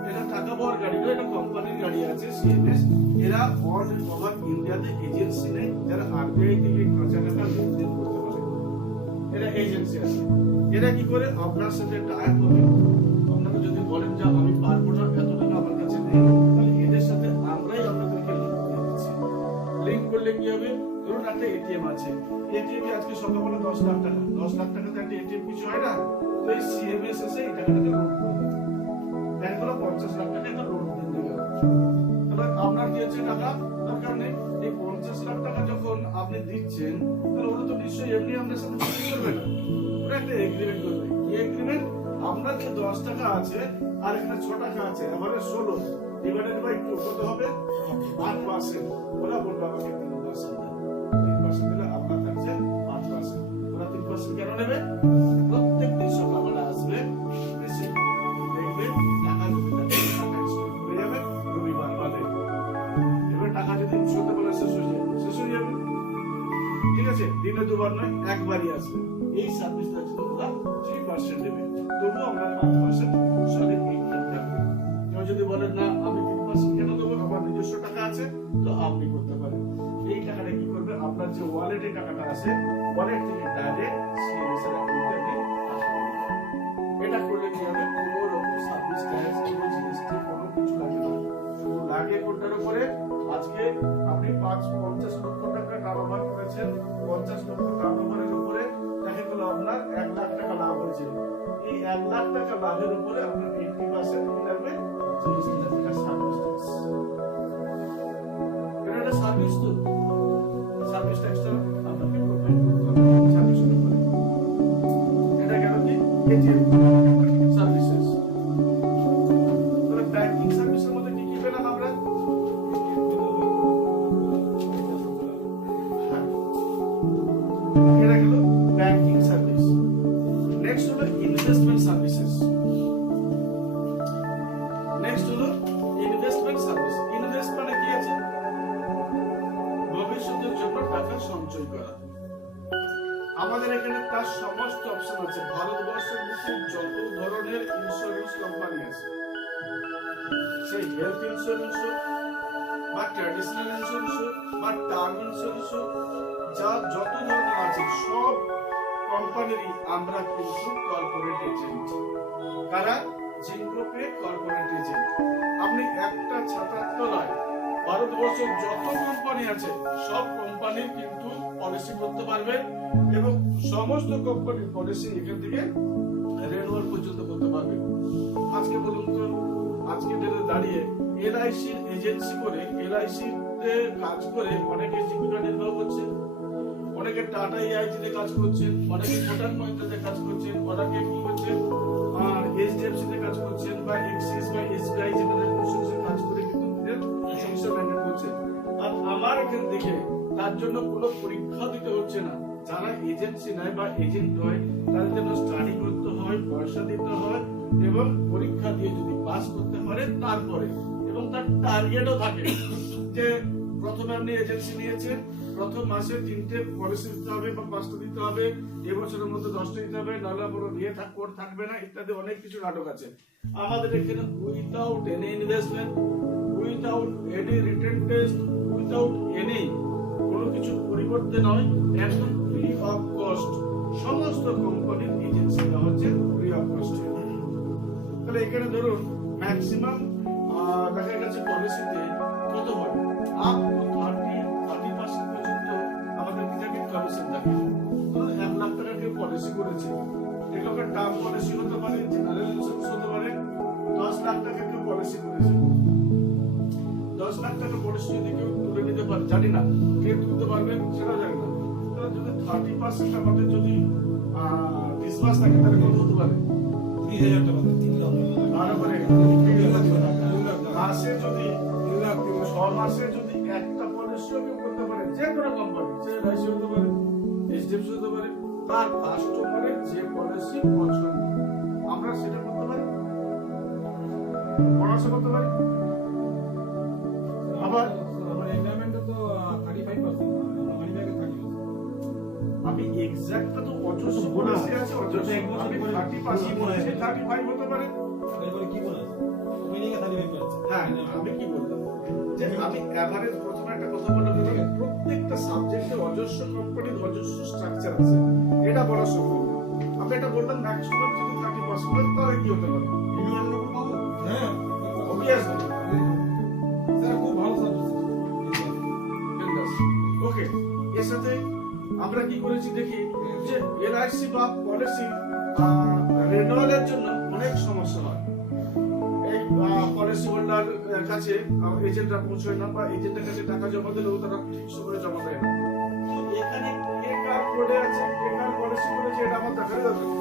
এটা টাকা বওয়ার গাড়ি নয়, এটা কোম্পানির গাড়ি আছে সিএমএস। এরা অল ওভার ইন্ডিয়াতে এজেন্সি নেই যারা আরবিআই থেকে কাঁচা টাকা লেনদেন করতে পারে। এরা এজেন্সি আছে। এরা কি করে আপনার সাথে টায়ার হবে। আপনারা যদি বলেন যে আমি পারবো না, এত টাকা আমার কাছে নেই, তাহলে এদের সাথে আমরাই আপনাদেরকে লিংক করে দিচ্ছি। লিংক করলে কি হবে, ধরুন একটা এটিএম আছে, এটিএম এ আজকে সকালবেলা 10 লাখ টাকা, 10 লাখ টাকাতে একটা এটিএম কিছু হয় না। তো এই সিএমএস এসে এই টাকাটাকে লোড করে দেবে। ব্যাংকগুলো 50 লাখ টাকা একটা লোড দিয়ে দেবে। তাহলে আপনার কি হচ্ছে, টাকা দরকার নেই। এই 50 লাখ টাকা যখন আপনি দিচ্ছেন, তাহলে ওরা তো নিশ্চয়ই এমনি আপনার সাথে চুক্তি করবে না, ওরা একটা এগ্রিমেন্ট করবে। এই এগ্রিমেন্ট আপনার যে 10 টাকা আছে আর এখানে 6 টাকা আছে, এবারে 16 ডিভাইডেড বাই 2 কত হবে, 8%। ওরা বলবে আমাকে 3% দেন, 3% দিলে আপনার থাকছে 5%। ওরা 3% কেন নেবে? প্রত্যেক দিন সকালবেলা আসবে, এসে দেখবে টাকা যদি টাকা স্টক করে যাবে রবিবার বাদে। এবার টাকা যদি সন্ধ্যাবেলা শেষ হয়ে যাবে, ঠিক আছে, দিনে দুবার নয়, একবারই আসবে। এই সার্ভিসটা যদি ওরা 3% দেবে, তবুও আমরা 5% সলিড ইনকাম থাকবে। কেউ যদি বলেন না আমি 3% কেন দেবো, আমার নিজস্ব টাকা আছে, তো আপনি করতে পারেন। এই টাকাটা কি করবে, আপনার যে ওয়ালেটে টাকাটা আছে, ওয়ালেট থেকে ডাইরেক্ট সিএমএস এর অ্যাকাউন্টে আপনি ট্রান্সফার করতে পারেন। এটা করলে কি হবে, কোনো রকম সার্ভিস ট্যাক্স, কোনো জিএসটি, কোনো কিছু লাগে না। শুধু লাগে কোনটার উপরে, আজকে আপনি 50 লক্ষ টাকা কারোবার করেছেন, 50 লক্ষ কারোবারের উপরে দেখা গেল আপনার 1 লাখ টাকা লাভ হয়েছে। এই 1 লাখ টাকা লাভের উপরে আপনার 80% কি লাগবে, জিএসটি লাগবে, সার্ভিস ট্যাক্স। এটা সার্ভিস, তো সার্ভিস ট্যাক্সটা আপনাকে প্রোভাইড করতে হবে সার্ভিসের উপরে। এটা গেল কি এটিএম সার্ভিসেস। তাহলে ব্যাংকিং সার্ভিসের মধ্যে কি কি পেলাম আমরা? এটা গেল ব্যাংকিং সার্ভিস। নেক্সট হলো ইনভেস্টমেন্ট সার্ভিসেস। নেক্সট হলো ইনভেস্টমেন্ট সার্ভিস। ইনভেস্ট মানে কি আছে, ভবিষ্যতের জন্য টাকা সঞ্চয় করা। আমাদের এখানে তার সমস্ত অপশন আছে। ভারতবর্ষের মধ্যে যত ধরনের ইন্স্যুরেন্স কোম্পানি আছে, সেই হেলথ ইন্স্যুরেন্স বা ট্র্যাডিশনাল ইন্স্যুরেন্স বা টার্ম ইন্স্যুরেন্স, যা যত ধরনের আছে সব কোম্পানিরই আমরা কিন্তু কর্পোরেট এজেন্ট। কারা? Ginkgo pay corporate agent. আপনি একটা ছাতার তলায় ভারতবর্ষের যত কোম্পানি আছে সব কোম্পানির কিন্তু পলিসি করতে পারবেন, এবং সমস্ত কোম্পানির পলিসি এখান থেকে রেনুয়াল পর্যন্ত করতে পারবেন। আজকে বলুন তো, আজকে ডেটে দাঁড়িয়ে এলআইসির এজেন্সি করে, এলআইসি তে কাজ করে অনেকে জীবিকা নির্বাহ করছে, অনেকে টাটা এআইজি তে কাজ করছেন, অনেকে কোটাক মহিন্দ্রাতে কাজ করছেন, অনেকে কি করছেন আর এইচডিএফসি তে কাজ করছেন, বা এক্সিস বা এসবিআই জেনারেল ইন্স্যুরেন্সে কাজ করে কিন্তু সংসার মেনটেন করছেন। আর আমার এখান থেকে তার জন্য কোনো পরীক্ষা দিতে হচ্ছে না। যারা এজেন্সি নেয় বা এজেন্ট হয়, তাদের জন্য স্টাডি করতে হয়, পয়সা দিতে হয়, এবং পরীক্ষা দিয়ে যদি পাস করতে পারে তারপরে, এবং তার টার্গেটও থাকে যে প্রথমে আপনি এজেন্সি নিয়েছেন, প্রথম মাসে 3টে পলিসি দিতে হবে বা 5টা দিতে হবে, এবছরের মধ্যে 10টা দিতে হবে, নাহলে কোনো নিয়ে থাকবে না, ইত্যাদি অনেক কিছু নাটক আছে। আমাদের এখানে without any investment, without any written test, without any কোনো কিছু পরিবর্তে নয়, একদম ফ্রি অফ কস্ট সমস্ত কোম্পানির এজেন্সি দেওয়া হচ্ছে ফ্রি অফ কস্ট। তাহলে এখানে ধরুন ম্যাক্সিমাম দেখা গেছে পলিসিতে কত হয়, আপ টু 30% পর্যন্ত আমাদের কি থাকে, কমিশন থাকে। ধরুন 1 লাখ টাকা কেউ পলিসি করেছে, এগুলোকে টার্ম পলিসি হতে পারে, জেনারেল ইন্স্যুরেন্স হতে পারে। 10 লাখ টাকা কেউ পলিসি করেছে, 10 লাখ টাকা পলিসি যদি কেউ তুলে নিতে পারে, জানি না কে তুলতে পারবেন সেটা জানি না, তাহলে যদি 30% আমাদের যদি ডিসবার্স থাকে তাহলে কত হতে পারে? 30,000 টাকা, 3 লাখ। তারপরে মাসে যদি 6 মাসে যদি একটা পলিসিও কেউ করতে পারে, যে কোনো কোম্পানি, সে এলআইসি হতে পারে, এইচডিএফসি হতে পারে, তার কাস্টমারের যে পলিসি পছন্দ আমরা সেটা করতে পারি, পরামর্শ করতে পারি। আবার আমার এনভায়রনমেন্টে তো 35%, মানি ব্যাগে 30%। আমি এক্সাক্টটা তো অজস্র পলিসি আছে, অজস্র এক বছর আমি পরে 30% বলেছি, 35 হতে পারে। এবারে কি বলে? মিনিংয়ে 35%। হ্যাঁ, আমি কি বললাম যে আমি এভারেজ প্রথমে একটা কথা বললাম, প্রত্যেকটা সাবজেক্টে অজস্র কোম্পানির অজস্র স্ট্রাকচার আছে, এটা বলা সম্ভব না। আমি এটা বললাম ম্যাক্সিমাম যদি 30% তাহলে কি হতে পারে? ইউনিয়নের উপর পাবো? হ্যাঁ, অবভিয়াসলি স্যার খুব ভালো সাবজেক্ট। ওকে, এর সাথে আমরা কি করেছি দেখি যে এলআইসি বা পলিসি রিনিউয়ালের জন্য অনেক সমস্যা হয়। এই পলিসি হোল্ডার কাছে এজেন্টরা পৌঁছয় না, বা এজেন্টের কাছে টাকা জমা দিলেও তারা ঠিক সময়ে জমা দেয় না। এখানে কে কার কোডে আছে, কে কার পলিসি করেছে, এটা আমার দেখার দরকার নেই।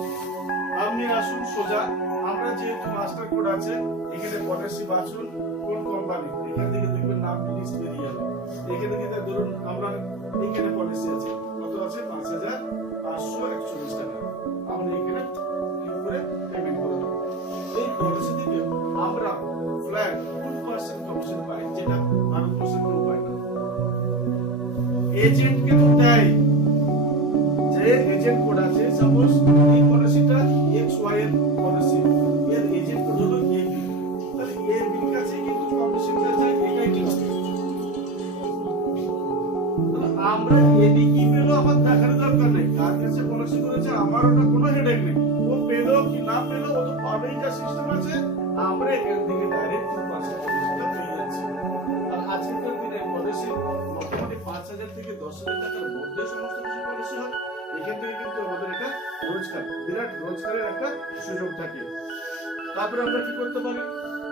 আপনি আসুন সোজা, আমরা যেহেতু মাস্টার কোড আছে, এখানে পলিসি বাছুন কোন কোম্পানি, এখান থেকে দেখবেন নাম লিস্ট বেরিয়ে যাবে। এখানে থেকে ধরুন আমরা এখানে পলিসি আছে, কত আছে? 5,541 টাকা। আপনি এখানে ক্লিক করে পেমেন্ট করে দেবেন। এই পলিসি থেকে আমরা ফ্ল্যাট 2% কমিশন পাই, যেটা ভারতবর্ষের কেউ পায় না। এজেন্টকে তো দেয়, যে এজেন্ট কোড আছে, সাপোজ এই পলিসিটা XY এর পলিসি, এর এজেন্ট কোড হলো AB, তাহলে AB এর কাছে কিন্তু কমিশনটা যায়, এটাই ঠিক আছে। আমরা এডি কি পেলো আমার দেখার দরকার নেই, কার কাছে পলিসি করেছে আমার ওটা কোনো হেডেক নেই, ও পেলো কি না পেলো ও তো পাবেই, যা সিস্টেম আছে। আমরা এখান থেকে ডাইরেক্ট 2% পলিসিটা পেয়ে যাচ্ছি। আর আজকের দিনে পলিসি মোটামুটি 5,000 থেকে 10,000 টাকার মধ্যে সমস্ত কিছু পলিসি হয়। এখান থেকে কিন্তু আমাদের এটা রোজগার, বিরাট রোজগারের একটা সুযোগ থাকে। তারপরে আমরা কি করতে পারি,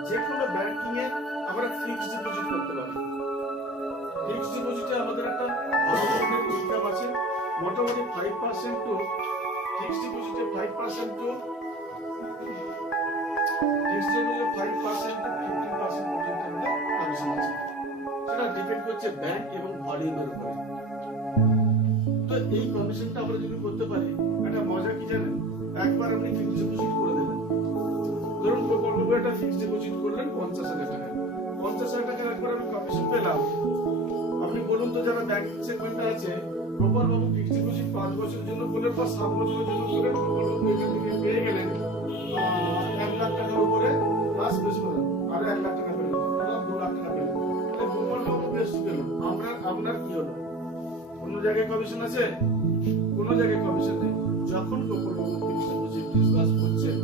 যে কোনো ব্যাংকিং এ আমরা ফিক্সড ডিপোজিট করতে পারি। ফিক্সড ডিপোজিটে আমাদের একটা ভালো ধরনের ইনকাম আছে, মোটামুটি 5% টু ফিক্সড ডিপোজিটে 5% টু ফিক্সড ডিপোজিটে 5% টু 15% পর্যন্ত আমাদের কমিশন আছে। সেটা ডিপেন্ড করছে ব্যাংক এবং ভলিউমের উপর। তো এই কমিশনটা আমরা যদি করতে পারি, একটা মজা কি জানেন, একবার আপনি ফিক্সড ডিপোজিট করে দিলেন, ধরুন প্রকল্প একটা ফিক্সড ডিপোজিট করলেন 50,000 টাকা, 50,000 টাকার একবার আমি কমিশন পেলাম। আপনি বলুন তো যারা ব্যাংকিং সেগমেন্টে আছে, প্রপার বাবু ফিক্সড ডিপোজিট 5 বছরের জন্য করলেন বা 7 বছরের জন্য করলেন, প্রপার বাবু এখান থেকে পেয়ে গেলেন 1 লাখ টাকার উপরে প্লাস বেশি পেলেন, আর 1 লাখ টাকা পেলেন, 2 লাখ টাকা পেলেন, প্রপার বাবু বেশি পেলেন। আপনার কি হলো? কোন জায়গায় কমিশন আছে? কোন জায়গায় কমিশন নেই। যখন প্রপার বাবু ফিক্সড ডিপোজিট ডিসবার্স করছেন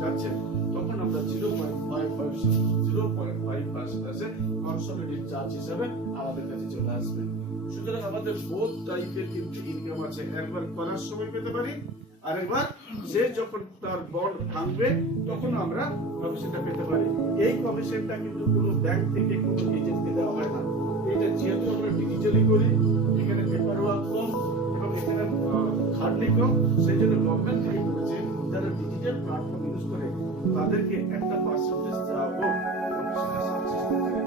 যাচ্ছেন, তখন আমরা 0.5% আছে কনসলিডেটেড চার্জ হিসেবে আমাদের কাছে চলে আসবে। সুতরাং আমাদের বোথ টাইপের কিন্তু ইনকাম আছে, একবার করার সময় পেতে পারি, আর একবার সে যখন তার বন্ড ভাঙবে তখন আমরা কমিশনটা পেতে পারি। এই কমিশনটা কিন্তু কোনো ব্যাংক থেকে কোনো এজেন্টকে দেওয়া হয় না। এটা যেহেতু আমরা ডিজিটালি করি, এখানে পেপার ওয়ার্ক কম এবং এখানে খাটনি কম, সেই জন্য গভর্নমেন্ট থেকে করেছে যারা ডিজিটাল প্ল্যাটফর্ম ইউজ করে তাদেরকে একটা পার্সেন্টেজ দেওয়া হোক কমিশনের সাবসিস্টেম থেকে,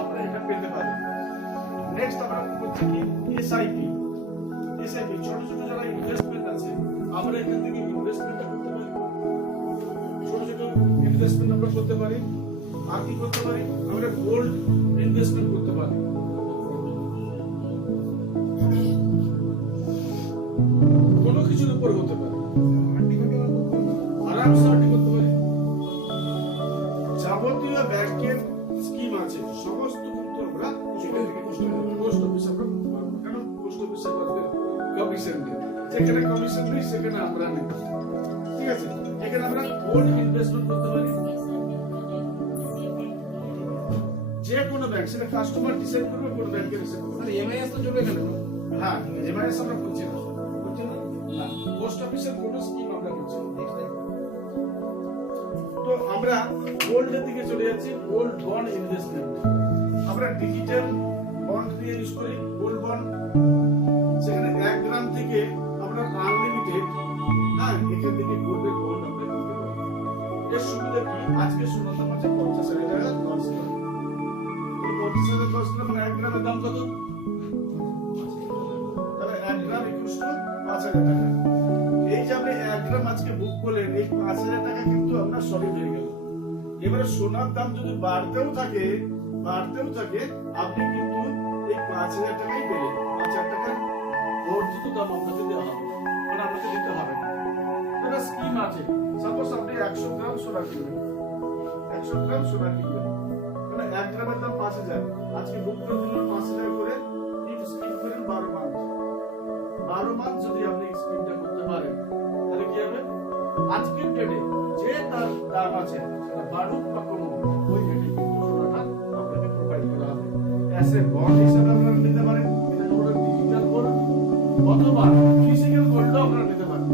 আমরা এটা পেতে পারি। নেক্সট আমরা করছি কি এসআইপি। এসআইপি ছোট ছোট যারা ইনভেস্টমেন্ট আছে, আমরা এখান থেকে ইনভেস্টমেন্টটা করতে পারি, ছোট ছোট ইনভেস্টমেন্ট আমরা করতে পারি। আর কি করতে পারি, আমরা গোল্ড ইনভেস্টমেন্ট করতে পারি। কোনো কিছুর উপর হতে পারে, আরামসে আরটি করতে পারি। যাবতীয় ব্যাংকের স্কিম আছে সমস্ত কিন্তু আমরা সেখান থেকে পোস্ট অফিস আমরা পাবো। কেন? পোস্ট অফিসে করতে কমিশন নেই, যেখানে কমিশন নেই সেখানে আমরা নেই। ঠিক আছে, এখানে আমরা গোল্ড ইনভেস্টমেন্ট করতে পারি। যে কোনো ব্যাংক, সেটা কাস্টমার ডিসাইড করবে কোন ব্যাংকে রিসিভ করবে। এমআইএস তো চলে গেল না? হ্যাঁ, এমআইএস আমরা করছি না, না পোস্ট অফিসের কোনো স্কিম আমরা করছি না। তো আমরা গোল্ডের দিকে চলে যাচ্ছি, গোল্ড বন্ড ইনভেস্টমেন্ট। আমরা ডিজিটাল বন্ড দিয়ে ইউজ করি গোল্ড বন্ড। সেখানে 1 গ্রাম থেকে আপনার আনলিমিটেড, হ্যাঁ, এখান থেকে গোল্ডের বন্ড আপনি নিতে পারেন। এর সুবিধা কি? আজকে সোনার দাম আছে 50,000 টাকা 10 গ্রাম। 50,000 10 গ্রাম মানে 1 গ্রামের দাম কত? তাহলে 1 গ্রাম ইকুয়ালস টু 5,000 টাকা। এই যে আপনি 1 গ্রাম আজকে বুক করলেন, এই 5,000 টাকা কিন্তু আপনার সলিড হয়ে গেল। এবারে সোনার দাম যদি বাড়তেও থাকে আপনি কিন্তু এই 5,000 টাকাই পেলেন। 5,000 টাকা বর্ধিত দাম আপনাকে দেওয়া হবে, মানে আপনাকে দিতে হবে না। একটা স্কিম আছে, সাপোজ আপনি 100 গ্রাম সোনা কিনবেন, 100 গ্রাম সোনা কিনবেন, মানে 1 গ্রামের দাম 5,000, আজকে বুক করে দিলেন 5,000 করে, স্কিম করেন 12 মাস। 12 মাস যদি আপনি স্কিমটা করতে পারেন, তাহলে কি হবে? আজকের ডেটে যে তার দাম আছে সেটা বাড়ুক বা কমুক, ওই ডেটে কিন্তু সোনাটা আপনাকে প্রোভাইড করা হবে। অ্যাজ এ বন্ড হিসেবে আপনারা নিতে পারেন, এটা হলো ডিজিটাল গোল্ড, অথবা ফিজিক্যাল গোল্ডও আপনারা নিতে পারেন।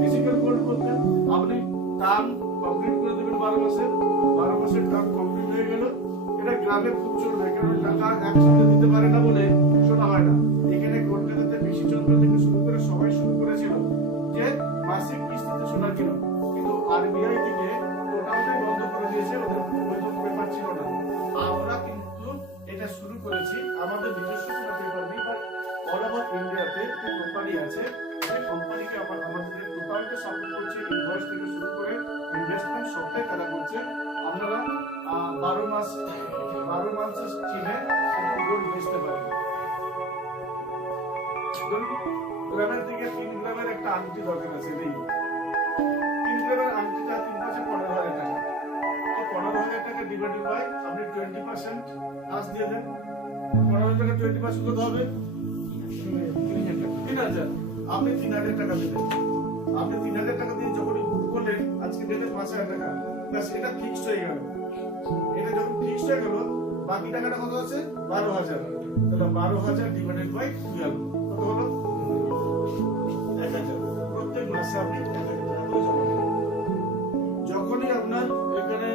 ফিজিক্যাল গোল্ড বলতে আপনি টার্ম কমপ্লিট করে দেবেন 12 মাসের টার্ম কমপ্লিট হয়ে গেল। এটা গ্রামে খুব চলবে, কারণ টাকা একসাথে দিতে পারে না বলে শোনা হয় না। এখানে কলকাতাতে বিশিচন্দ্র থেকে শুরু করে সবাই শুরু করেছিল যে মাসিক কিস্তিতে সোনা কিনো, কিন্তু আরবিআই থেকে টোটালটাই বন্ধ করে দিয়েছে, ওদের বৈধ পেপার ছিল না। আমরা কিন্তু এটা শুরু করেছি, আমাদের নিজস্ব কোনো পেপার নেই, বাট অল ওভার ইন্ডিয়াতে যে কোম্পানি আছে, সেই কোম্পানিকে আমাদের টোটালটা সাপোর্ট করছে, ইনভয়েস থেকে শুরু করে ইনভেস্টমেন্ট সবটাই তারা করছে। আপনারা 12 মাসের চিনে গোল্ড বেচতে পারেন। ধরুন গ্রামের দিকে 3 গ্রামের একটা আংটি দরকার আছে, নেই 3 গ্রামের আংটিটা 3 পাশে 15,000 টাকা, তো 15,000 টাকা ডিভাইডেড বাই আপনি 20% আজ দিয়ে দেন। 15,000 টাকা 20% কত হবে? 3,000। আপনি 3,000 টাকা দিবেন। আপনি 3,000 টাকা দিয়ে যখন বুক করলেন, আজকে ডেটে 5,000 টাকা, ব্যাস এটা ফিক্সড হয়ে গেল। এটা যখন ফিক্সড হয়ে গেল, বাকি টাকাটা কত আছে? 12,000। তাহলে 12,000 ডিভাইডেড বাই 12 কত হলো? 1,000। প্রত্যেক মাসে আপনি 1,000 টাকা করে জমা করবেন। যখনই আপনার এখানে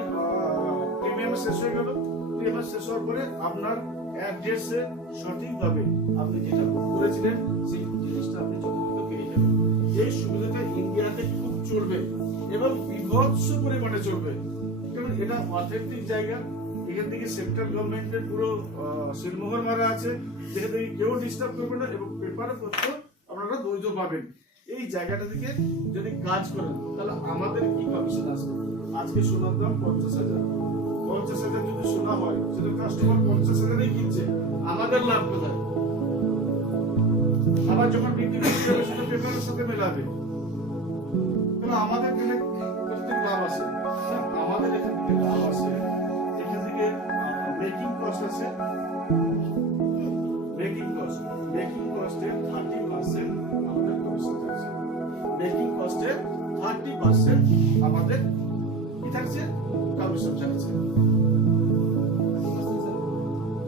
প্রিমিয়াম শেষ হয়ে গেল, প্রিমিয়াম শেষ হওয়ার পরে আপনার অ্যাড্রেসে সঠিকভাবে আপনি যেটা বুক করেছিলেন সেই জিনিসটা আপনি যথাযথ পেয়ে যাবেন। এই সুবিধাটা ইন্ডিয়াতে খুব চলবে এবং বিভৎস পরিমাণে চলবে, কারণ এটা অথেন্টিক জায়গা। এখান থেকে সেন্ট্রাল গভর্নমেন্টের পুরো সিলমোহর মারা আছে, যেখান থেকে কেউ ডিস্টার্ব করবে না এবং পেপারে পত্র আপনারা বৈধ পাবেন। এই জায়গাটা থেকে যদি কাজ করেন, তাহলে আমাদের কি কমিশন আসবে? আজকে সোনার দাম 50,000, 50,000 যদি সোনা হয়, সেটা কাস্টমার 50,000-এই কিনছে, আমাদের লাভ কোথায়? আবার যখন বিক্রি করতে হবে সেটা পেপারের সাথে মেলাবে, তাহলে আমাদের এখানে লাভ আছে, আমাদের এখান থেকে লাভ আছে। এখান থেকে মেকিং কস্ট আছে, মেকিং কস্টের 30% আমাদের কমিশন থাকছে। মেকিং কস্টের 30% আমাদের কি থাকছে? কমিশন থাকছে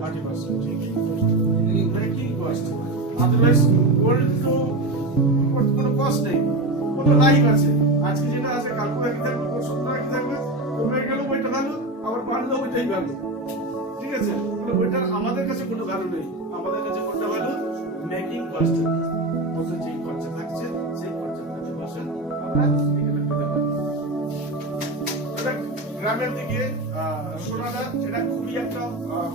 30%। মেকিং কস্ট, আদারওয়াইজ গোল্ড তো কোনো কস্ট নেই, কোনো লাইফ আছে। আজকে যেটা আছে কালকে কি থাকবে, পরশু কি থাকবে, কমে গেল ওইটা ভালো, আবার বাড়লো ওইটাই ভালো, ঠিক আছে? ওইটা আমাদের কাছে কোনো ভ্যালু নেই, আমাদের কাছে কোনটা ভালো? Making cost. ওদের যে খরচা থাকছে সেই খরচা 30% আমরা এখানে পেতে পারি। এটা গ্রামের দিকে সোনাটা এটা খুবই একটা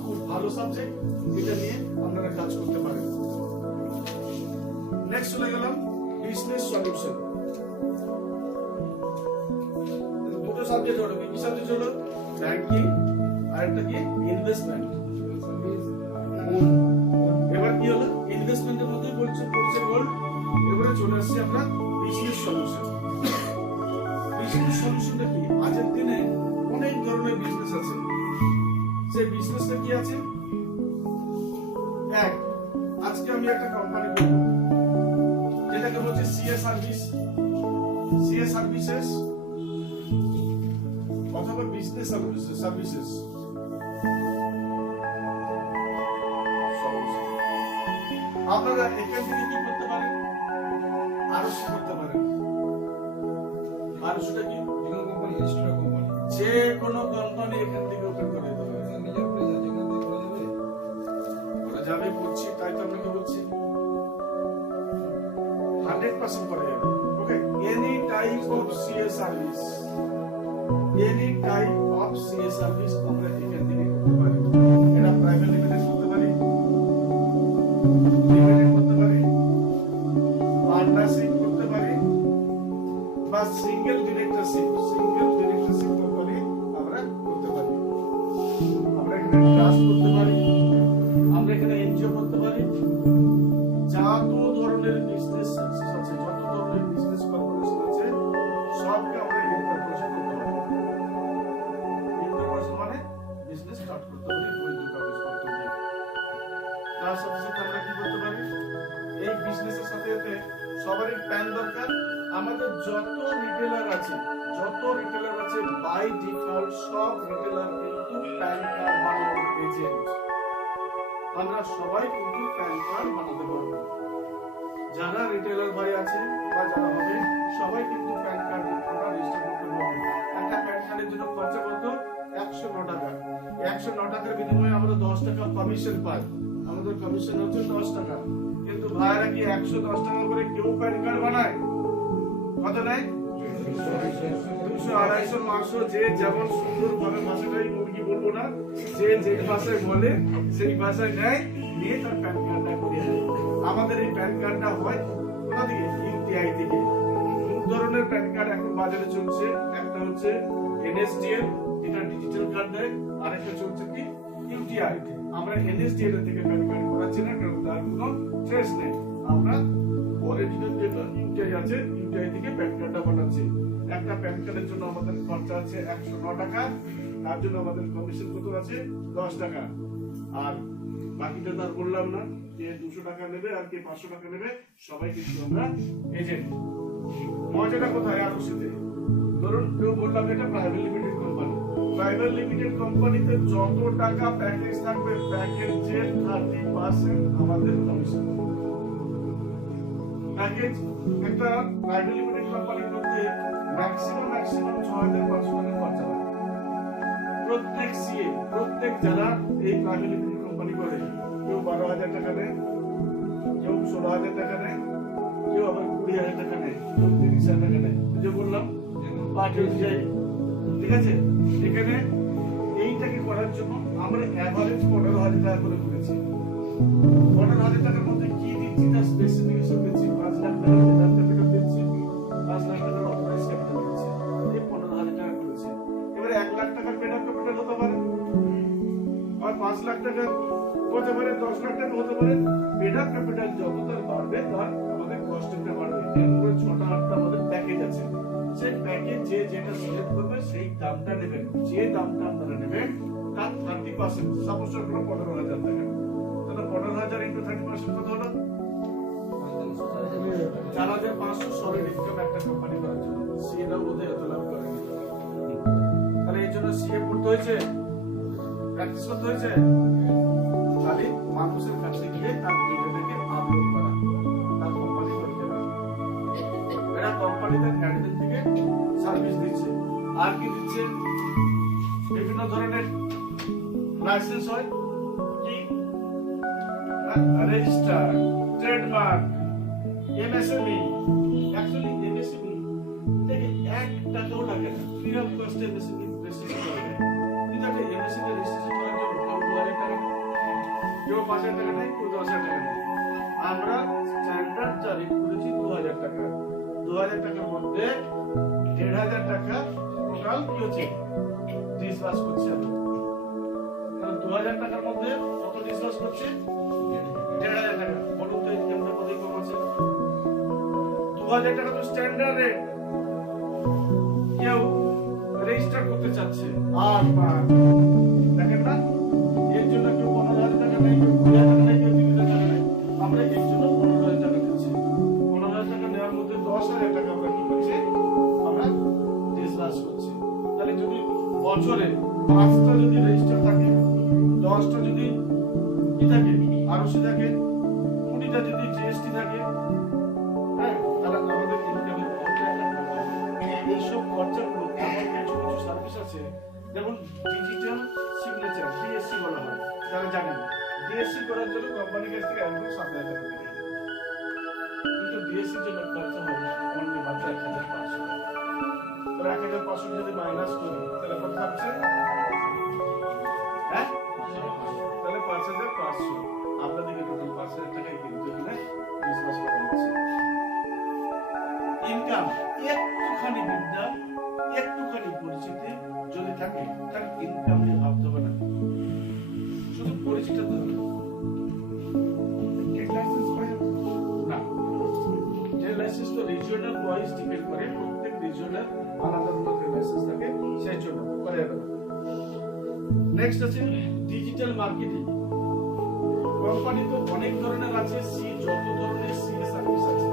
খুব ভালো সাবজেক্ট, এটা নিয়ে আপনারা কাজ করতে পারেন। নেক্সট চলে গেলাম বিজনেস সলিউশন। দুটো সাবজেক্ট হলো, কি সাবজেক্ট হলো? ব্যাংকিং আর একটা কি? ইনভেস্টমেন্ট। এবার কি হলো? ইনভেস্টমেন্টের মধ্যে পড়ছে গোল্ড। এবারে চলে আসছি আমরা বিজনেস সলিউশন। বিজনেস সলিউশনটা কি? আজকের দিনে অনেক ধরনের বিজনেস আছে। সেই বিজনেসটা কি আছে? এক, আজকে আমি একটা কোম্পানি করব, যেটাকে বলছে সিএ সার্ভিসেস অথবা বিজনেস সার্ভিসেস। আপনারা এখান থেকে কি করতে পারেন? আরসি করতে পারেন। আরসিটা কি? যে কোনো কোম্পানি এখান থেকে ওপেন করে দিতে পারে। ওরা যাবে করছি, তাই তো আপনাকে বলছি। 20% করে যাবে। Okay, any type of CA service, any type of CA service আমরা এখান থেকে করতে পারি। এটা প্রাইভেট লিমিটেড করতে পারি, লিমিটেড করতে পারি, পার্টনারশিপ করতে পারি, বা সিঙ্গেল ডিরেক্টরশিপ কোম্পানি আমরা করতে পারি। আমরা এখানে ট্রাস্ট করতে পারি, আমরা এখানে এনজিও করতে পারি। যত ধরনের বিজনেস আছে, যত ধরনের বিজনেস কর্পোরেশন আছে, সবকে আমরা ইনকর্পোরেশন করতে পারি। ইনকর্পোরেশন মানে বিজনেস স্টার্ট করতে পারি বৈধ কাগজপত্র দিয়ে। তার সাথে সাথে আমরা কি করতে পারি, এই বিজনেসের সাথে সাথে সবারই প্যান দরকার। আমাদের যত রিটেলার আছে বাই ডিফল্ট সব রিটেলার কিন্তু প্যান কার্ড বানানোর এজেন্ট। আমরা সবাই কিন্তু প্যান কার্ড বানাতে পারবো। যারা রিটেলার ভাই আছে বা যারা হবে সবাই কিন্তু প্যান কার্ড আমরা রেজিস্টার করতে পারবো। একটা প্যান কার্ডের জন্য খরচা কত? 109 টাকা। 109 টাকার বিনিময়ে আমরা 10 টাকা কমিশন পাই। আমাদের কমিশন হচ্ছে 10 টাকা। কিন্তু ভাইরা কি 110 টাকা করে কেউ প্যান কার্ড বানায়? কত নেয়? 200, 250, 500, যে যেমন সুন্দরভাবে ভাষাটাই মুরগি বলবো না, যে যে ভাষায় বলে সেই ভাষায় নেয়, নিয়ে তার প্যান কার্ডটা করে দেয়। আমাদের এই প্যান কার্ডটা হয় কোথা থেকে? ইউটিআই থেকে। দু ধরনের প্যান কার্ড এখন বাজারে চলছে, একটা হচ্ছে এনএসডিএল, এটা ডিজিটাল কার্ড দেয়, আর একটা চলছে কি ইউটিআই। আমরা এনএসডিএল থেকে প্যান কার্ড করাচ্ছি না, কারণ তার কোনো ট্রেস নেই। আমরা অরিজিনাল যেটা ইউটিআই আছে, ইউটিআই থেকে প্যান কার্ডটা বানাচ্ছি। একটা প্যান কার্ডের জন্য আমাদের খরচা আছে 109 টাকা, তার জন্য আমাদের কমিশন কত আছে? 10 টাকা। আর বাকিটা তো আর বললাম না, যে 200 টাকা নেবে আর কে 500 টাকা নেবে, সবাই কিন্তু আমরা এজেন্ট। মজাটা কোথায়? আর সাথে ধরুন কেউ বললাম এটা private limited company. Private limited কোম্পানিতে যত টাকা প্যাকেজ থাকবে, প্যাকেজের 30% আমাদের কমিশন। প্যাকেজ একটা প্রাইভেট লিমিটেড কোম্পানির মধ্যে ম্যাক্সিমাম 6500 টাকা খরচা হয়। প্রত্যেক সিএ, প্রত্যেক যারা এই প্রাইভেট লিমিটেড কোম্পানি করে, কেউ 12,000 টাকা নেয়, কেউ 16,000 টাকা নেয়, কেউ আবার 20,000 টাকা নেয়, কেউ 30,000 টাকা নেয়। যে বললাম পার্টি অনুযায়ী, ঠিক আছে। এখানে এইটাকে করার জন্য আমরা এভারেজ 15,000 টাকা করে করেছি। 15,000 টাকার মধ্যে কি দিচ্ছি তার স্পেসিফিকেশন দিচ্ছি। 5 লাখ টাকা পেডাল ক্যাপিটাল দিচ্ছি, 5 লাখ টাকার অথরাইজ ক্যাপিটাল দিচ্ছি, এই 15,000 টাকা করেছি। এবারে 1 লাখ টাকার পেডাল ক্যাপিটাল হতে পারে, আর 5 লাখ টাকা হতে পারে, 10 লাখ টাকা হতে পারে। পেডাল ক্যাপিটাল যত তার বাড়বে, তার আমাদের কস্টিংটা বাড়বে। এর উপরে 6টা 8টা আমাদের প্যাকেজ আছে। সেই প্যাকেজ যে যেটা সিলেক্ট করবে সেই দামটা নেবেন। যে দামটা আপনারা নেবেন তার 30%, সাপোজ করো 15,000 টাকা, তাহলে 15,000 ইনটু 30% কত হলো? 4,500 সলিড ইনকাম একটা কোম্পানি করার জন্য। সিএটা বোধহয় এত লাভ করে। তাহলে এই জন্য সিএ পড়তে হয়েছে, প্র্যাকটিস করতে হয়েছে। খালি মানুষের কাছে গিয়ে তার ডেটাটাকে আপলোড করা, তার কোম্পানি করে দেবে। এরা কোম্পানি তার ক্যান্ডিডেট থেকে সার্ভিস দিচ্ছে। আর কি দিচ্ছে? বিভিন্ন ধরনের লাইসেন্স হয়, কি register, trademark, MSME. Actually MSME থেকে 1 টাকাও লাগে না, ফ্রি অফ কস্টে এমএসএমই রেজিস্ট্রেশন করা যায়। কিন্তু একটা এমএসএমই রেজিস্ট্রেশন করার জন্য কেউ 2,000 টাকা, কেউ 5,000 টাকা নেয়, কেউ 10,000 টাকা নেয়। আমরা স্ট্যান্ডার্ড চার্জ করেছি 2,000 টাকা। 2,000 টাকার মধ্যে 1,500 টাকা টোটাল কি হচ্ছে? ডিসবার্স করছে আমরা। তাহলে 2,000 টাকার মধ্যে কত ডিসবার্স করছে? 1,500 টাকা। বলুন তো ইনকামটা কত কম আছে? 2,000 টাকা তো স্ট্যান্ডার্ড রেট। কেউ রেজিস্টার করতে চাচ্ছে 8 মাস, দেখেন না, এর জন্য কেউ 15,000 টাকা নেয়, কেউ 20,000 টাকা নেয়, কেউ 30,000 টাকা নেয়। আমরা এর জন্য 15,000 টাকা দিচ্ছি। 15,000 টাকা নেওয়ার মধ্যে 10,000 টাকা আমরা কি করছি? আমরা ডিসবার্স করছি। তাহলে যদি বছরে 5টা যদি রেজিস্টার থাকে, 10টা যদি কি থাকে? আরসি থাকে, 20টা যদি জিএসটি থাকে, হ্যাঁ, তাহলে আমাদের ইনকামের এইসব খরচাগুলো এমন কিছু কিছু সার্ভিস আছে, যেমন ডিজিটাল সিগনেচার, ডিএসসি বলা হয়। যারা জানেন, ডিএসসি করার জন্য কোম্পানির কাছ থেকে একদম 7,000 টাকা নেয়। কিন্তু বিএসসির জন্য খরচা হবে অনলি মাত্র 1500 টাকা। তো 1500 যদি মাইনাস করি তাহলে কত থাকছে? হ্যাঁ, তাহলে 5500। আপনাদেরকে টোটাল 5000 টাকায় কিন্তু এখানে বিজনেস করা হচ্ছে। ইনকাম একটুখানি বিদ্যা, একটুখানি পরিচিতি যদি থাকে তার ইনকাম নিয়ে ভাবতে হবে না, শুধু পরিচিতি তো হবে না। যে লাইসেন্স তো রিজিওনাল ওয়াইজ ডিপেন্ড করে, প্রত্যেক রিজিওনাল আলাদা আলাদা লাইসেন্স থাকে, সেই জন্য করা যাবে না। নেক্সট আছে ডিজিটাল মার্কেটিং। কোম্পানি তো অনেক ধরনের আছে, যত ধরনের সিএ সার্ভিস আছে,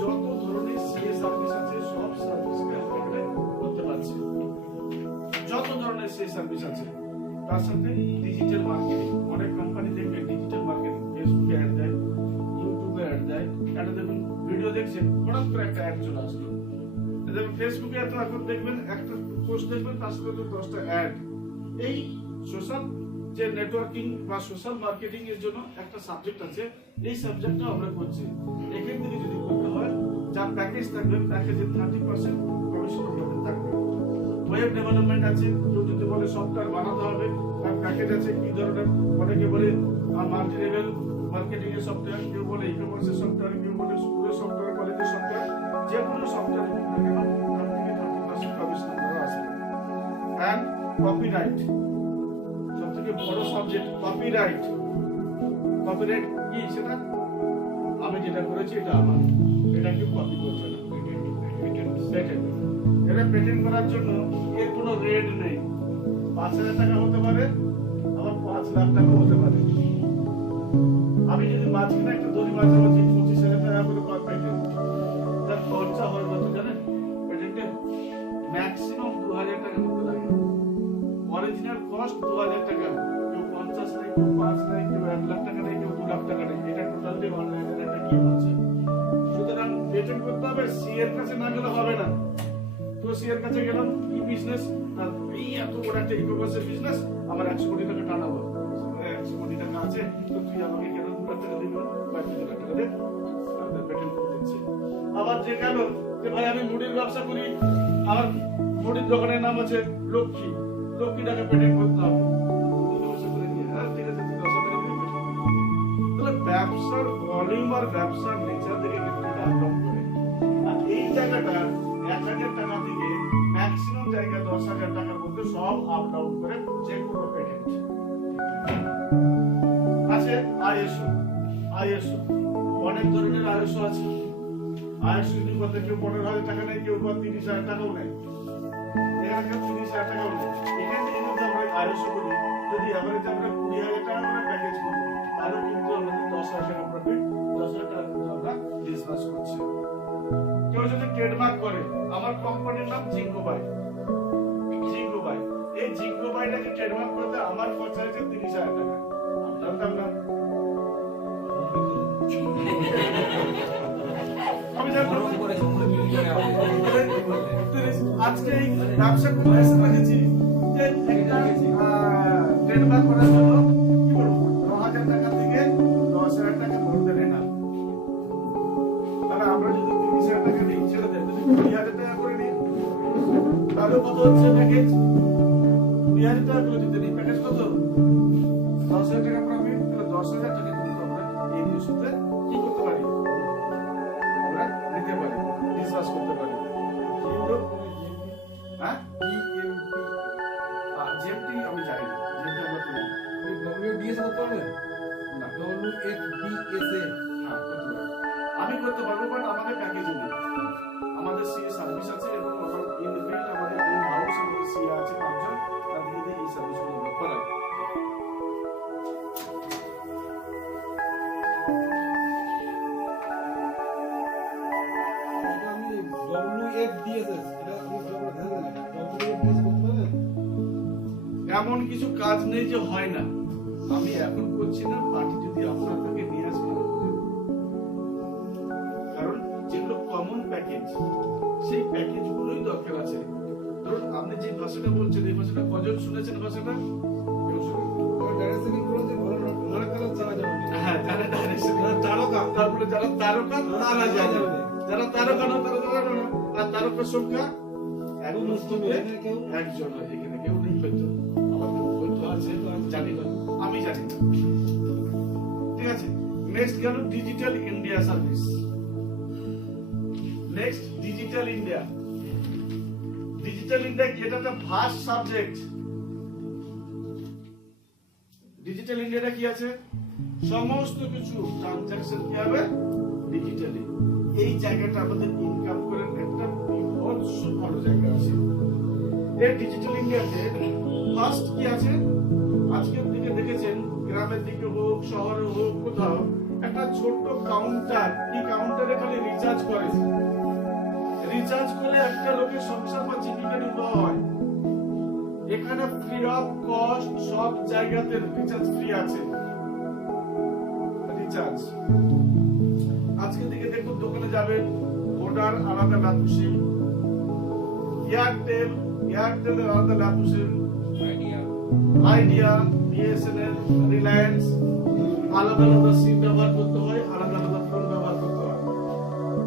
যত ধরনের সিএ সার্ভিস আছে সব সার্ভিসকে আমরা এখানে করতে পারছি। যত ধরনের সিএ সার্ভিস আছে তার সাথে ডিজিটাল মার্কেটিং। অনেক কোম্পানি দেখবেন ডিজিটাল মার্কেটিং, ফেসবুকে অ্যাড দেয়, ইউটিউবে অ্যাড দেয়। এটা দেখুন ভিডিও দেখছেন, হঠাৎ করে একটা অ্যাড চলে আসলো। দেখুন ফেসবুকে এত এখন দেখবেন একটা পোস্ট দেখবেন তার সাথে 10টা অ্যাড। এই সোশ্যাল যে নেটওয়ার্কিং বা সোশ্যাল মার্কেটিং এর জন্য একটা সাবজেক্ট আছে, এই সাবজেক্টটা আমরা করছি। এখান থেকে যদি করতে হয় যা প্যাকেজ থাকবে, প্যাকেজের 30% কমিশন আমাদের থাকবে। ওয়েব ডেভেলপমেন্ট আছে, কেউ যদি বলে সফটওয়্যার বানাতে হবে তার প্যাকেজ আছে কি ধরনের। অনেকে বলে মাল্টি লেভেল মার্কেটিং এর সফটওয়্যার, কেউ বলে ই কমার্সের সফটওয়্যার, কেউ বলে স্কুলের সফটওয়্যার, কলেজের সফটওয়্যার, যে কোনো সফটওয়্যার হোক না কেন তার থেকে 30% কমিশন আমরা আসবে। অ্যান্ড কপিরাইট, সবথেকে বড় সাবজেক্ট কপিরাইট। কপিরাইট কি? সেটা আমি যেটা করেছি এটা আমার, এটা কেউ কপি করবে না। পেটেন্ট, এটা পেটেন্ট করার জন্য এর কোনো রেট নেই। 5000 টাকা হতে পারে, আবার 5 লাখ টাকা হতে পারে। আমি যদি মাঝখানে একটা দড়ি মাঝামাঝি 25,000 টাকা করে পেটেন্ট, তার খরচা হয় কত জানেন? পেটেন্টে ম্যাক্সিমাম 2000 টাকা করতে লাগে। অরিজিনাল কস্ট 2000 টাকা, কেউ 50 নেই, কেউ 5 নেই, কেউ 1 লাখ টাকা নেই, কেউ 2 লাখ টাকা নেই। এটা টোটালি অনলাইনের একটা কি হচ্ছে। সুতরাং পেটেন্ট করতে হবে, সি এর কাছে না গেলে হবে না। তো সি এর কাছে গেলাম, কি বিজনেস, তার এই এত বড় একটা ই-কমার্সের বিজনেস, আমার 100 কোটি টাকা টানাবো। 100 কোটি টাকা আছে, তো তুই আমাকে কেন 2 লাখ টাকা দিবি বা 2 লাখ টাকা দে, তাদের পেটেন্ট করে দিচ্ছি। আবার যে গেল যে ভাই আমি মুড়ির ব্যবসা করি, আমার মুড়ির দোকানের নাম আছে লক্ষ্মী, লক্ষ্মীটাকে পেটেন্ট করতে হবে। ব্যবসার ভলিউম আর ব্যবসার নেচার থেকে কিন্তু আপ ডাউন করে। আর এই জায়গাটা 1000 টাকা থেকে ম্যাক্সিমাম জায়গা 10,000 টাকার মধ্যে সব আপ ডাউন করে যে কোনো পেটেন্ট আছে। আইএসও, আইএসও অনেক ধরনের আইএসও আছে। আইএসও যদি বলতে কেউ 15,000 টাকা নেয়, কেউ 30,000 টাকাও নেয়, এখানে কেউ 30,000 টাকাও নেয়। এখান থেকে যদি আমরা আইএসও করি, যদি এভারেজ আমরা 20,000 টাকা করে প্যাকেজ করবো, তাহলে কিন্তু আমাদের 10,000 টাকা প্রফিট, 10,000 টাকা কিন্তু আমরা ডিসকাস করছি। কেউ যদি ট্রেডমার্ক করে, আমার কোম্পানির নাম জিঙ্কো বাই, জিঙ্কো বাই, এই জিঙ্কো বাইটাকে ট্রেডমার্ক করতে আমার খরচা হয়েছে 30,000 টাকা। জানতাম না, আমি জানতাম। আজকে এই ব্যবসা করে এসে রেখেছি যে একটা ট্রেডমার্ক করার জন্য কি বলবো 9,000 টাকা থেকে 10,000 টাকা ভরতে নেনা। তাহলে আমরা যদি 30,000 টাকা দিই, ছেড়ে দেয়, যদি 20,000 টাকা করে নিই তাহলে কত হচ্ছে প্যাকেজ? 20,000 টাকা করে যদি নিই, প্যাকেজ কত? 10,000 টাকা প্রফিট। তাহলে 10,000 টাকা কিন্তু আমরা এই নিউজতে কি করতে পারি? আমরা নিতে পারি, ডিসকাস করতে পারি। হ্যাঁ, জিএমটি আমি জানি না, জিএমটি আমরা করি না। WDS করতে পারবেন না? WFDSA হ্যাঁ, করতে পারবো। আমি করতে পারবো, বাট আমাদের প্যাকেজে নেই। আমাদের সিএ সার্ভিস আছে এবং আমার ইনবিল্ট আমাদের ইন হাউস আমাদের সিএ আছে 5 জন, তাদের দিয়ে এই সার্ভিসগুলো আমরা করাই। আমি WFDSS এটা আপনি ভালো করে দেখেন না? WFDS করতে পারবেন? এমন কিছু কাজ নেই যে হয় না। আমি এখন করছি না, পার্টি যদি আপনাদেরকে নিয়ে আসবে আমি করে দেব। কারণ যেগুলো কমন প্যাকেজ, সেই প্যাকেজগুলোই দরকার আছে। ধরুন আপনি যে ভাষাটা বলছেন, এই ভাষাটা কজন শুনেছেন? ভাষাটা কেউ শুনেছেন? ডাইরেক্ট সেলিং করতে ভালো ভালো কালার চাওয়া যাবে। হ্যাঁ, যারা ডাইরেকশন তারকা, তারপরে যারা যারা তারকা তারা জানে, যারা তারকা না তারা জানে না। আর তারকার সংখ্যা এখন একজন হয়, এখানে কেউ নেই হয়তো, আমার কেউ হয়তো আছে, জানি না, আমি জানি না। ঠিক আছে, নেক্সট গেল digital India service. Next digital India. Digital India কি? এটা একটা ভাস্ট সাবজেক্ট। ডিজিটাল ইন্ডিয়াটা কি আছে? সমস্ত কিছু ট্রানজাকশন কি হবে ডিজিটালি। এই জায়গাটা আমাদের ইনকাম করার একটা বিভৎস ভালো জায়গা আছে। এই ডিজিটাল ইন্ডিয়াতে ফার্স্ট কি আছে? আজকের দিকে দেখেছেন গ্রামের দিকে হোক শহরে হোক কোথাও একটা ছোট্ট কাউন্টার, এই কাউন্টারে খালি রিচার্জ করে, রিচার্জ করে একটা লোকের সংসার বা জীবিকা নির্বাহ হয়। এখানে ফ্রি অফ কস্ট সব জায়গাতে রিচার্জ ফ্রি আছে। রিচার্জ আজকে দিকে দেখুন দোকানে যাবেন, ভোডার আলাদা ল্যাপটপ, এয়ারটেল আলাদা ল্যাপটপ, আইডিয়া, বিএসএনএল, রিলায়েন্স, আলাদা আলাদা সিম ব্যবহার করতে হয়, আলাদা আলাদা ফোন ব্যবহার করতে হয়,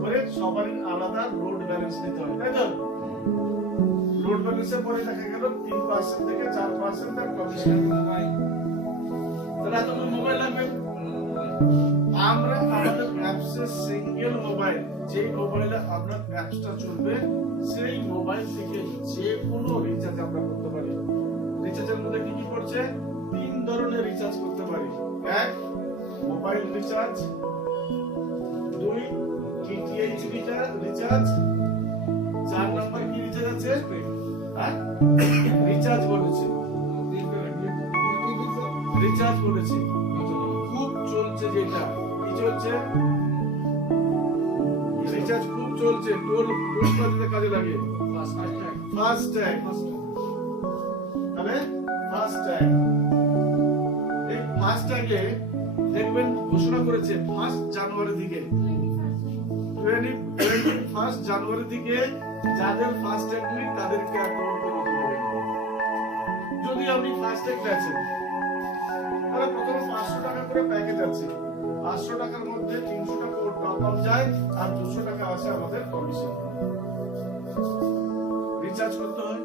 পরে সবারই আলাদা লোড ব্যালেন্স নিতে হয়, তাই তো? লোড ব্যালেন্সের পরে দেখা গেল 3% থেকে 4% তার কমিশন। তাহলে এত মোবাইল লাগবে। আমরা আমাদের অ্যাপসে সিঙ্গেল মোবাইল, যে মোবাইলে আপনার অ্যাপসটা চলবে সেই মোবাইল থেকে যে কোনো রিচার্জ আমরা করতে পারি। রিচার্জের মধ্যে কি কি পড়ছে? 3 ধরনের রিচার্জ করতে পারি। 1 mobile recharge, 2 DTH recharge, 4 number কি রিচার্জ আছে? রিচার্জ বলেছি, রিচার্জ বলেছি। খুব চলছে যেটা কি চলছে? রিচার্জ খুব চলছে, টোল প্লাজাতে কাজে লাগে। ফাস্ট্যাগ, তাহলে ফাস্ট্যাগ, এই ফাস্ট্যাগে দেখবেন ঘোষণা করেছে 1 জানুয়ারি থেকে, 21 জানুয়ারি থেকে যাদের ফাস্ট্যাগ নেই তাদেরকে অ্যাকাউন্ট করে দেবেন। যদি আপনি ফাস্ট্যাগ আছেন তাহলে প্রথমে 500 টাকা করে প্যাকেজ আছে, 500 টাকার মধ্যে 300 টাকা টপ আপ যায় আর 200 টাকা আছে আমাদের কমিশন। রিচার্জ করতে হয়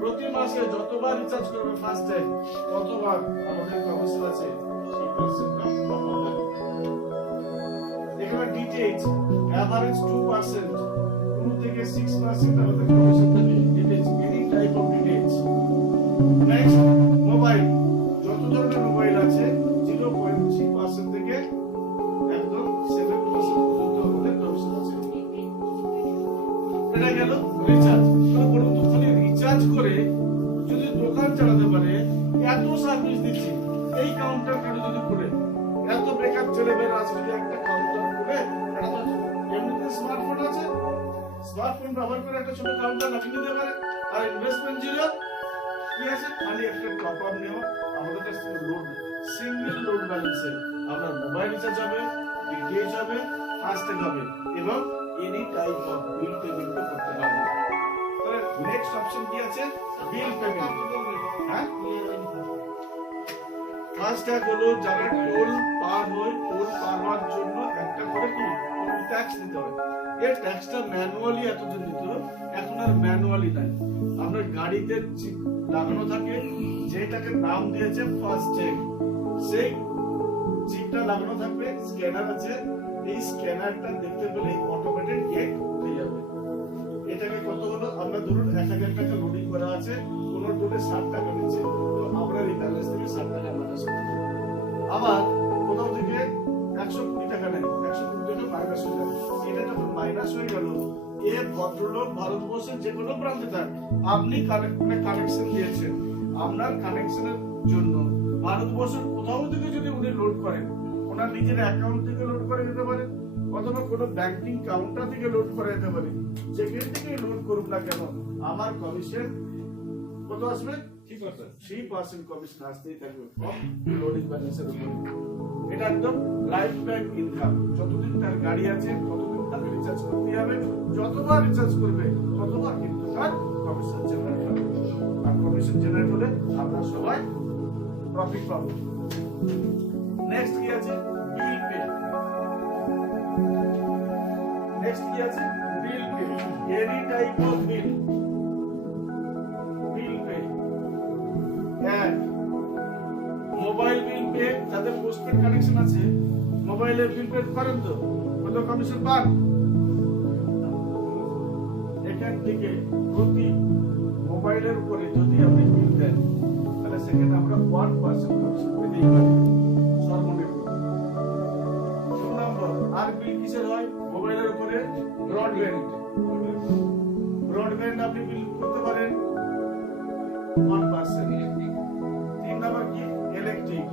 প্রতি মাসে, যতবার রিচার্জ করবে ফাস্ট্যাগ ততবার আমাদের কমিশন আছে 3% টপ আপ। এখানে ডিটিএইচ এভারেজ 2%, 2 থেকে 6% আমাদের কমিশন থাকে। DTH any type of DTH. Next mobile, যত ধরনের মোবাইল আছে 0.3% থেকে একদম 7% পর্যন্ত আমাদের কমিশন আছে। এটা গেল রিচার্জ। তো বলুন তো খালি রিচার্জ করে যদি দোকান চালাতে পারে, এত সার্ভিস দিচ্ছি, এই কাউন্টার কারো যদি করে এত বেকার ছেলেমেয়েরা আছে, যদি একটা কাউন্টার করে, এটা তো এমনিতে স্মার্টফোন আছে, স্মার্টফোন ব্যবহার করে একটা ছোট কাউন্টার লাগিয়ে দিতে পারে। আর ইনভেস্টমেন্ট জিরো, কি আছে? খালি একটা টপ আপ নেওয়া। আমাদের কাছে লোড সিঙ্গেল লোড ব্যালেন্সে আপনার মোবাইল রিচার্জ হবে, ডিটিএইচ হবে, ফাস্ট্যাগ হবে এবং any type of bill payment করতে পারবেন। তাহলে নেক্সট অপশন কি আছে? Bill payment. হ্যাঁ, ফাস্ট্যাগ হলো যারা টোল পার হয়, টোল পার হওয়ার জন্য একটা করে কি ট্যাক্স দিতে হয়। এই ট্যাক্সটা ম্যানুয়ালি এতদিন দিত, এখন আর ম্যানুয়ালি নাই, আপনার গাড়িতে চিপ লাগানো থাকে, যেটাকে নাম দিয়েছে ফাস্ট্যাগ। সেই চিপটা লাগানো থাকবে, স্ক্যানার আছে, এই স্ক্যানারটা দেখতে পেলে অটোমেটিক গেট উঠে যাবে। এটাকে কত হলো? আমরা ধরুন 1000 টাকা লোডিং করা আছে, কোন টোলে 60 টাকা নিচ্ছে, তো আমরা এই ব্যালেন্স থেকে 60 টাকা মাইনাস করব। আবার কোথাও থেকে 120 টাকা নেই, 120 টাকা মাইনাস হয়ে যাবে। এটা যখন মাইনাস হয়ে গেল, এ ভদ্রলোক ভারতবর্ষের যে কোনো প্রান্তে থাক, আপনি কানেকশন দিয়েছেন, আপনার কানেকশনের জন্য ভারতবর্ষের কোথাও থেকে যদি উনি লোড করেন, ওনার নিজের অ্যাকাউন্ট থেকে লোড করে যেতে পারে, অথবা কোনো ব্যাংকিং কাউন্টার থেকে লোড করে যেতে পারে। যেখান থেকে লোড করুক না কেন, আমার কমিশন কত আসবে? 3% কমিশন আসতেই থাকবে লোডিং ব্যালেন্সের উপর। এটা একদম লাইফ টাইম ইনকাম। যতদিন তার গাড়ি আছে ততদিন তাকে রিচার্জ করতে হবে, যতবার রিচার্জ করবে ততবার কিন্তু তার কমিশন জেনারেট হবে। আর কমিশন জেনারেট হলে আমরা সবাই প্রফিট পাবো। নেক্সট কি আছে? Bill pay. নেক্সট কি আছে bill pay any type of bill pay এক মোবাইল বিল পে যাদের পোস্টপেড কানেকশন আছে মোবাইলে বিল পে করেন তো কত কমিশন পান এখান থেকে প্রতি মোবাইলের উপরে যদি আপনি বিল দেন তাহলে সেখানে আমরা 1% কমিশন পেতেই পারি সর্বনিম্ন। 2 নম্বর আর বিল কিসের হয় মোবাইলের উপরে ব্রডব্যান্ড আপনি বিল করতে পারেন 1%। 3 নম্বর কি ইলেকট্রিক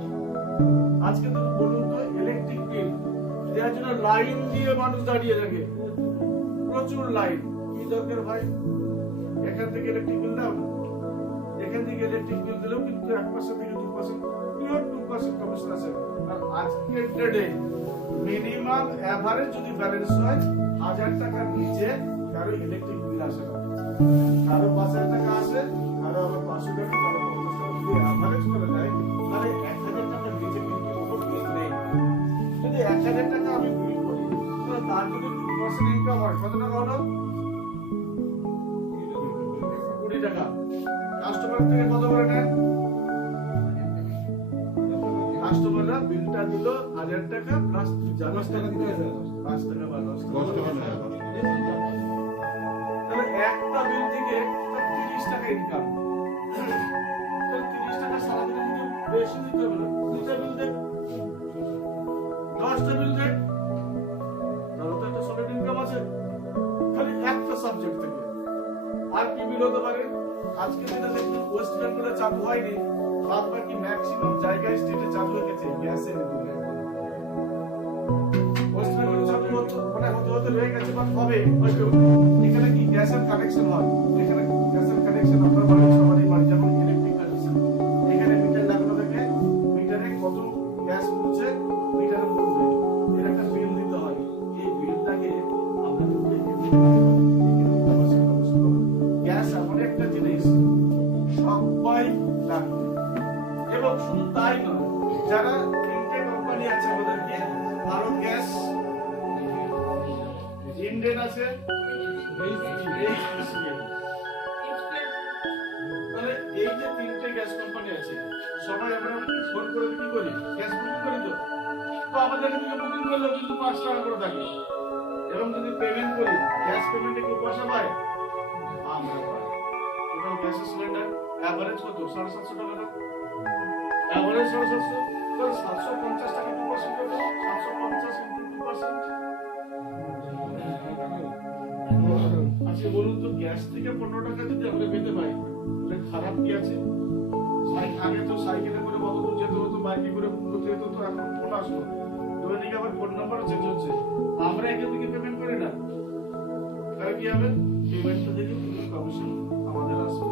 আজকে তো বলুন তো ইলেকট্রিক বিল দেওয়ার জন্য লাইন দিয়ে মানুষ দাঁড়িয়ে থাকে প্রচুর লাইন কি দরকার ভাই এখান থেকে ইলেকট্রিক বিল দাও এখান থেকে ইলেকট্রিক বিল দিলেও কিন্তু 1% থেকে 2% পিওর 2% কমিশন আছে। আর আজকের ডেটে মিনিমাম এভারেজ যদি ব্যালেন্স হয় 1000 টাকার নিচে কারো ইলেকট্রিক বিল আসে না কারো 5000 টাকা আসে কারো আবার 500 টাকা কারো 50 টাকা যদি এভারেজ করে দেয় তাহলে 1000 টাকার নিচে কিন্তু কোনো বিল নেই। যদি 1000 টাকা আমি বিল করি তাহলে তার যদি 2% ইনকাম হয় কত টাকা হলো 20 টাকা। কাস্টমার থেকে কত করে নেন কাস্টমাররা বিলটা দিল 1000 টাকা প্লাস 10 টাকা দিতে হবে 5 টাকা বা 10 টাকা তাহলে একটা বিল থেকে 30 টাকা ইনকাম 30 টাকা সারাদিনে যদি বেশি দিতে হবে না দুইটা বিল দেখ 10টা বিল দেখ তাহলে তো একটা সলিড ইনকাম আছে খালি একটা সাবজেক্ট থেকে। আর কি বিল হতে পারে আজকে যেটা দেখুন ওয়েস্ট বেঙ্গলে চালু হয়নি বাদ বাকি ম্যাক্সিমাম জায়গায় স্টেটে চালু হয়ে গেছে গ্যাসের বিল ওয়েস্ট বেঙ্গলে চালু হতো মানে হতে রয়ে গেছে বাট হবে হয়তো এখানে কি গ্যাসের কানেকশন হয় এখানে গ্যাসের কানেকশন আমরা বাড়ি সবারই বাড়ি যেমন ইলেকট্রিক কানেকশন এখানে মিটার লাগানো থাকে মিটারে কত গ্যাস পড়ছে মিটারে পড়বে এর একটা বিল দিতে হয় এই বিলটাকে আমরা গ্যাস এমন একটা জিনিস সবাই লাগবে এবং শুধু তাই নয় যারা তিনটে কোম্পানি আছে আমাদেরকে ভারত গ্যাস ইন্ডিয়ান আছে তাহলে এই যে তিনটে গ্যাস কোম্পানি আছে সবাই আমরা ফোন করে কি করি গ্যাস বুকিং করি তো আমাদের এখান থেকে বুকিং করলে কিন্তু 5 টাকা করে থাকে এবং যদি পেমেন্ট করি গ্যাস পেমেন্টে কি পয়সা পায় আমরা পাই টোটাল গ্যাস সিলিন্ডার এভারেজ কত 750 টাকা না এভারেজ 750 তো 750 টাকা 2% কত 750 ইনটু 2% আচ্ছা বলুন তো গ্যাস থেকে 15 টাকা যদি আমরা পেতে পাই তাহলে খারাপ কি আছে আগে তো সাইকেলে করে কত দূর যেতে হতো বাইকে করে যেতে হতো তো এখন ফোন আসলো দৈনিক আবার ফোন নাম্বার চেঞ্জ হচ্ছে আমরা এখান থেকে পেমেন্ট করি না তাহলে কি হবে পেমেন্টটা থেকে কমিশন আমাদের আসবে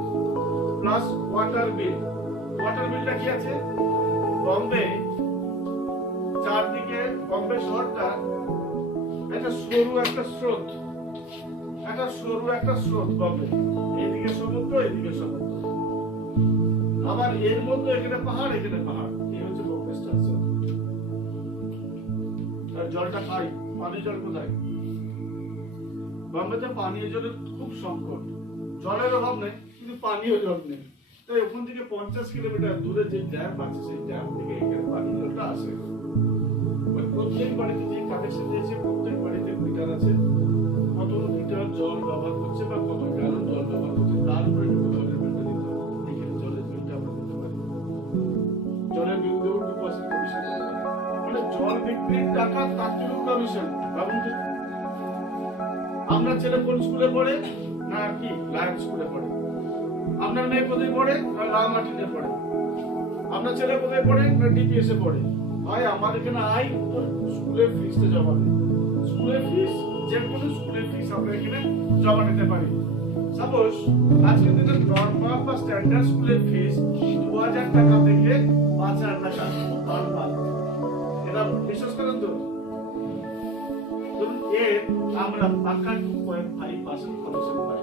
প্লাস ওয়াটার বিলটা কি আছে বম্বে চারদিকে বম্বে শহরটা একটা সরু একটা স্রোত বম্বে এইদিকে সমুদ্র এদিকে সমুদ্র আবার এর মধ্যে এখানে পাহাড় এই হচ্ছে বম্বে স্ট্রাকচার। আর জলটা খাই পানি জল কোথায় বম্বেতে পানীয় জলের খুব সংকট জলের অভাব নেই কিন্তু পানীয় জল নেই তাই ওখান থেকে 50 কিলোমিটার দূরে যে ড্যাম আছে সেই ড্যাম থেকে এখানে পানীয় জলটা আসে প্রত্যেক বাড়িতে যে কানেকশন দিয়েছে প্রত্যেক বাড়িতে মিটার আছে কত লিটার জল ব্যবহার করছে বা কত গ্যালন জল ব্যবহার করছে তার উপরে জলের বিলটা দিতে হবে এখানে জলের বিলটা আমরা দিতে পারি জলের বিল দেবো 2% কমিশন মানে জল বিক্রির টাকা তার জন্য কমিশন ভাবুন তো আমরা ছেলে কোন স্কুলে পড়ে না কি লায়ন স্কুলে পড়ে আপনার মেয়ে কোথায় পড়ে না লালমাটিতে পড়ে আপনার ছেলে কোথায় পড়ে না ডিপিএস এ পড়ে ভাই আমার এখানে আই তো স্কুলের ফিসটা জমা দেয় স্কুলের ফিস যে কোনো স্কুলের ফিস আমরা এখানে জমা দিতে পারি সাপোজ আজকের দিনে নরমাল বা স্ট্যান্ডার্ড স্কুলের ফিস 2000 টাকা থেকে 5000 টাকা নরমাল এটা বিশ্বাস করেন তো এর আমরা পাকা 2.5% commission pi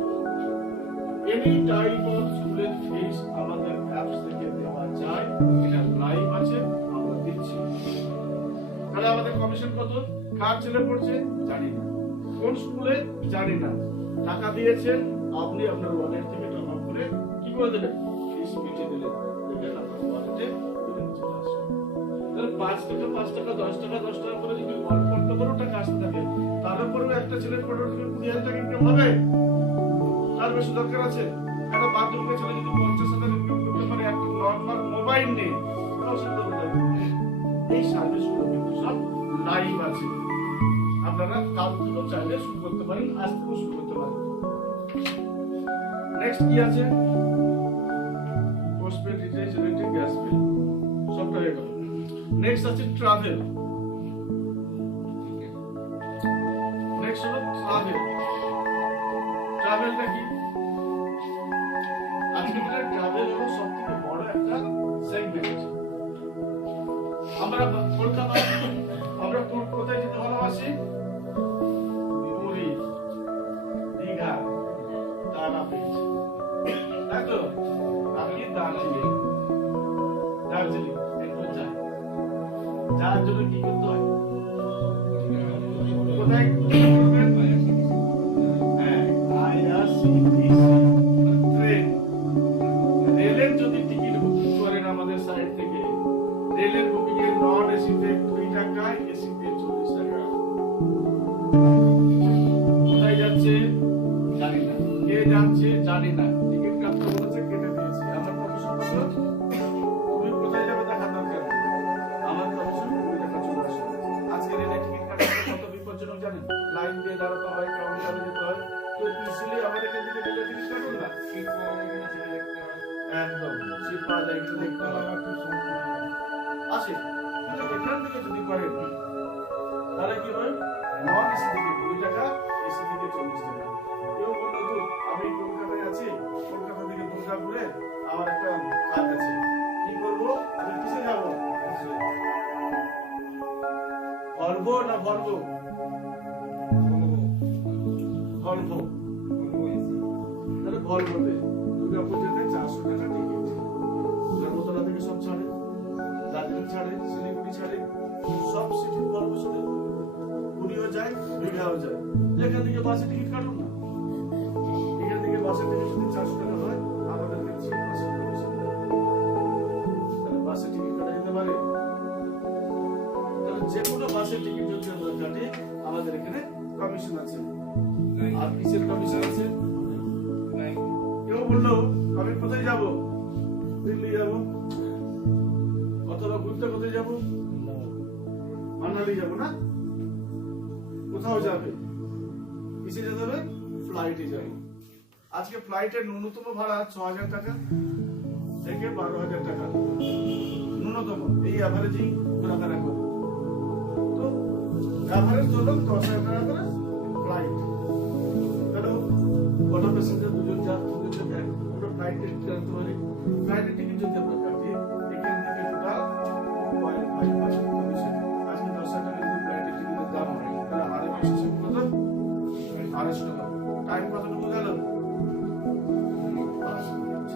any type of স্কুলের ফিস আমাদের অ্যাপস থেকে দেওয়া যায় এটা লাইভ আছে আমরা দিচ্ছি তাহলে আমাদের কমিশন কত কার ছেলে পড়ছে জানি না, কোন স্কুলে জানি না, টাকা দিয়েছেন আপনি আপনার ওয়ালেট থেকে টপ আপ করে কি করে দিলেন, ফিস মিটিয়ে দিলেন, দেখলেন আপনার ওয়ালেটে তুলে নিয়ে চলে আসবে। তাহলে 5 টাকা 5 টাকা 10 টাকা 10 টাকা করে যদি অল্প অল্প করে টাকা আসতে থাকে, তারপরেও একটা ছেলের 15,000 টাকা ইনকাম হবে, তার বেশি দরকার আছে? একটা বাথরুমে ছেলে যদি 50,000 ইনকাম করতে পারে, একটা নর্মাল মোবাইল নেই, তাও সে করতে পারবে। এই সার্ভিসগুলো কিন্তু সব লাইভ আছে, আপনারা কাল থেকেও চাইলে শুরু করতে পারেন, আজ থেকেও শুরু করতে পারেন। নেক্সট কি আছে? Postpaid, recharge, electric, gas bill, সবটা হয়ে গেল। নেক্সট আছে ট্রাভেল। নেক্সট হলো ট্রাভেল। ট্রাভেলটা কি? আজকের দিনে ট্রাভেল হলো সবথেকে বড় একটা সেগমেন্ট। আমরা কলকাতা, আমরা কোথায় যেতে ভালোবাসি? পুরী, দীঘা, তারাপীঠ, তাই তো? আপনি দার্জিলিং, দার্জিলিং একটু যান, যার জন্য কি করতে হয়? কোথায় করবেন? হ্যাঁ, IRCTC ট্রেন, রেলের যদি টিকিট বুকিং করেন আমাদের সাইট থেকে, রেলের বুকিং এর নন এসিতে 2 টাকা, এসিতে 40 টাকা। কোথায় যাচ্ছে জানি না, কে যাচ্ছে জানি না, টিকিট কাটতে বলেছে কেটে দিয়েছি, আমার কমিশন কত? তুমি কোথায় যাবে দেখার দরকার নেই, আমার কমিশন 2 টাকা চলে আসে। আজকে রেলে টিকিট কাটতে কত বিপজ্জনক জানেন? লাইন দিয়ে দাঁড়াতে হয়, কাউন্টারে যেতে হয়। তো ইজিলি আমাদের এখান থেকে রেলে টিকিট কাটুন না, সিট পাওয়া যায় কিনা সেটা দেখতে হয়, একদম সিট পাওয়া যায় কিনা দেখতে হয়, আসে। কিন্তু এখান থেকে যদি করেন তাহলে কি হয়? নন এসি থেকে 2 টাকা, এসি থেকে 40 টাকা। কেউ বললো তো আমি কলকাতায় আছি, কলকাতা থেকে দুর্গাপুরে আমার একটা কাজ আছে, কি করবো? আমি কিসে যাবো? ভলভো না ভলভো? ভলভো। তাহলে ভলভোতে দুর্গাপুর যেতে 400 টাকা টিকিট। ধর্মতলা থেকে সব ছাড়ে, দার্জিলিং ছাড়ে, শিলিগুড়ি ছাড়ে, সব সিটি ভলভো ছাড়ে, পুরীও যায়, দীঘাও যায়। এখান থেকে বাসে টিকিট কাটুন না, এখান থেকে বাসের টিকিট যদি 400 টাকা হয়, আমাদেরকে 3% কমিশন দেয়। তাহলে বাসে টিকিট কাটা যেতে পারে। তাহলে যে কোনো বাসের টিকিট যদি আমরা কাটি, আমাদের এখানে কমিশন আছে। আর কিসের কমিশন আছে? কেউ বললো আমি কোথায় যাব? দিল্লি যাব, অথবা ঘুরতে কোথায় যাব? মানালি যাব না? কোথাও যাবে, কিসে যেতে হবে? ফ্লাইটে যাবে। আজকে ফ্লাইটের ন্যূনতম ভাড়া 6,000 টাকা থেকে 12,000 টাকা ন্যূনতম, এই অ্যাভারেজিং ঘোরাফেরা করে। তো অ্যাভারেজ ধরলাম 10,000 টাকা করে ফ্লাইট। তাহলে কত প্যাসেঞ্জার? 2 জন যান, 2 জন যান, আমরা ফ্লাইটের টিকিট কাটতে পারি। ফ্লাইটের টিকিট যদি আমরা কাটি, এখান থেকে টোটাল 0.5% কমিশন। আজকে 10,000 টাকা যদি ফ্লাইটের টিকিটের দাম হয়, তাহলে আড়াই মাসে সে কত? 250 টাকা। টাইম কতটুকু গেল? 5 মিনিট।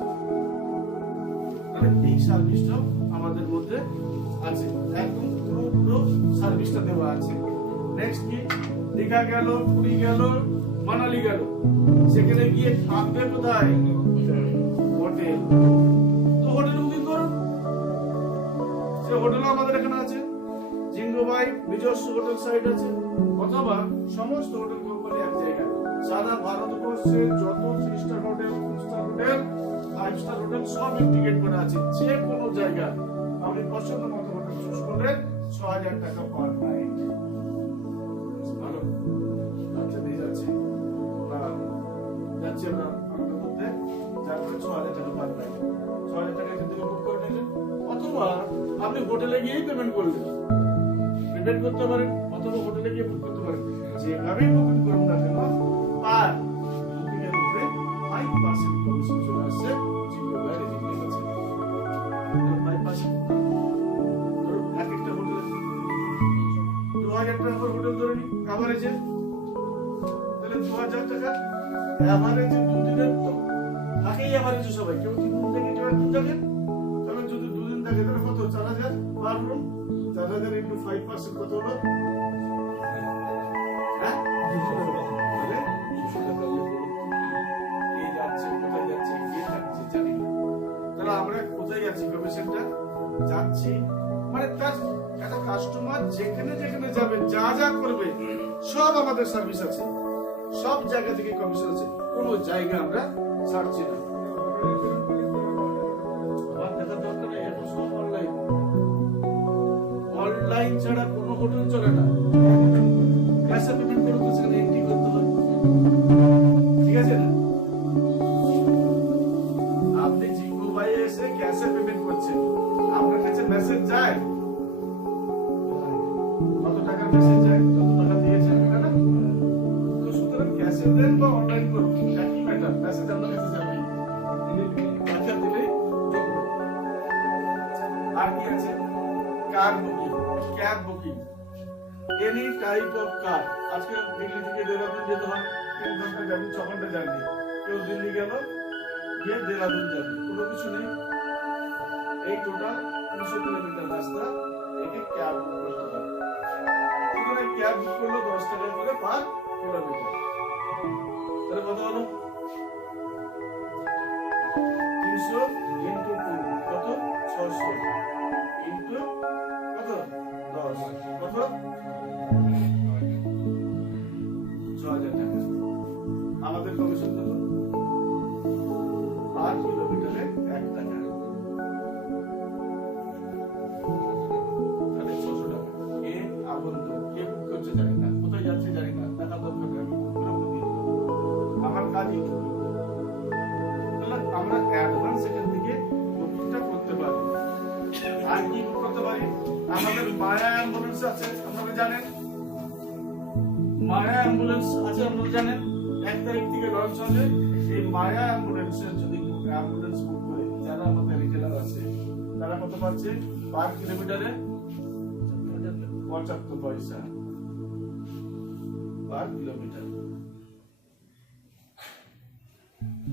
তাহলে এই সার্ভিসটা আমাদের মধ্যে আছে, একদম পুরো সার্ভিসটা দেওয়া আছে। নেক্সট কি? দীঘা গেল, পুরী গেল, মানালি গেল, সেখানে গিয়ে থাকবে কোথায়? হোটেল। তো হোটেল বুকিং করুন, সে হোটেলও আমাদের এখানে আছে। জিঙ্গোবাই নিজস্ব হোটেল সাইট আছে, অথবা সমস্ত হোটেল কোম্পানি এক জায়গায়। সারা ভারতবর্ষে যত 3 star hotel, 2 star hotel, 5 star hotel সব ইন্ডিকেট করা আছে। যে কোনো জায়গা আপনি পছন্দ মতো হোটেল চুজ করলে 6,000 টাকা পার নাইট। ভালো আচ্ছা, দিয়ে যাচ্ছি যাচ্ছি আমরা আমাদের মধ্যে, যার করে 6,000 টাকা পার নাইট। 6,000 টাকা এখান থেকে বুক করে নিলেন, অথবা আপনি হোটেলে গিয়েই পেমেন্ট করলেন, পেমেন্ট করতে পারেন, অথবা হোটেলে গিয়ে বুক করতে পারেন। যেভাবেই বুকিং করুন না কেন, পার বুকিং এর উপরে 5% কমিশন চলে আসছে জিঙ্গোবাই রেজিস্ট্রি আছে। 5% ধরুন এক একটা হোটেলে 2,000 টাকা করে হোটেল ধরে নিই এভারেজে, তাহলে 2,000 টাকা এভারেজে 2 দিনের তো থাকেই, এভারেজে সবাই, কেউ 3 দিন থেকে, কেউ 1 দিন থাকে। তাহলে যদি 2 দিন থাকে তাহলে কত? 4,000 পার রুম। 4,000 ইন্টু 5% কত হলো? তাহলে 600 টাকা হলে বলুন কে যাচ্ছে কোথায় যাচ্ছে কে থাকছে জানি না। তাহলে আমরা কোথায় যাচ্ছি কমিশনটা যাচ্ছি মানে তার একটা কাস্টমার যেখানে যেখানে যাবে যা যা করবে সব আমাদের সার্ভিস আছে, সব জায়গা থেকে কমিশন আছে, কোনো জায়গা আমরা ছাড়ছি না। আমার দেখা দরকার নেই, এখন সব অনলাইন। অনলাইন ছাড়া কোনো হোটেল চলে না। ক্যাশে পেমেন্ট করে তো সেখানে এন্ট্রি করতে হয়, ঠিক আছে না? আপনি জিঙ্গো ভাই এসে ক্যাশে পেমেন্ট করছেন, আপনার কাছে মেসেজ যায় কত টাকার মেসেজ যায়, কত টাকা দিয়েছেন, তাই না? তো সুতরাং ক্যাশে দেন বা অনলাইন করুন একই ম্যাটার, মেসেজ আপনার কাছে যাবে, টাকা দিলেই ঢুকবে। আর কি আছে? Car booking, cab booking, any type of car. আজকে দিল্লি থেকে দেহরাদুন যেতে হয় 3 ঘন্টা জার্নি, 6 ঘন্টা জার্নি। কেউ দিল্লি গেল, গিয়ে দেহরাদুন যাবে, কোনো কিছু নেই। এই টোটাল 300 কিলোমিটার রাস্তা, একে ক্যাব বুক করতে হয়। সুতরাং ক্যাব বুক করলে 10 টাকা করে পার কিলোমিটার। তাহলে কত হলো? 300 ইনটু 2 কত? 600 ইনটু কত? 10 কত? 6000 টাকা। আমাদের কমিশন কত? পার কিলোমিটারে 1 টাকা। তাহলে 600 টাকা। কে আগন্তুক, কে বুক করছে জানি না, কোথায় যাচ্ছে জানি না, টাকা দরকার নেই, আমি বুক করে দিয়ে দেবো। আমার কাজই কি? তাহলে আমরা অ্যাডভান্স এখান থেকে বুকিংটা করতে পারি। আর কি বুক করতে পারি? আমাদের মায়া অ্যাম্বুলেন্স আছে, আপনারা জানেন। মায়া অ্যাম্বুলেন্স আছে, আপনারা জানেন। 1 তারিখ থেকে লঞ্চ হবে। এই মায়া অ্যাম্বুলেন্সের যদি অ্যাম্বুলেন্স বুক করে যারা আমাদের রিটেলার আছে তারা কত পাচ্ছে? পার কিলোমিটারে 75 পয়সা পার কিলোমিটার,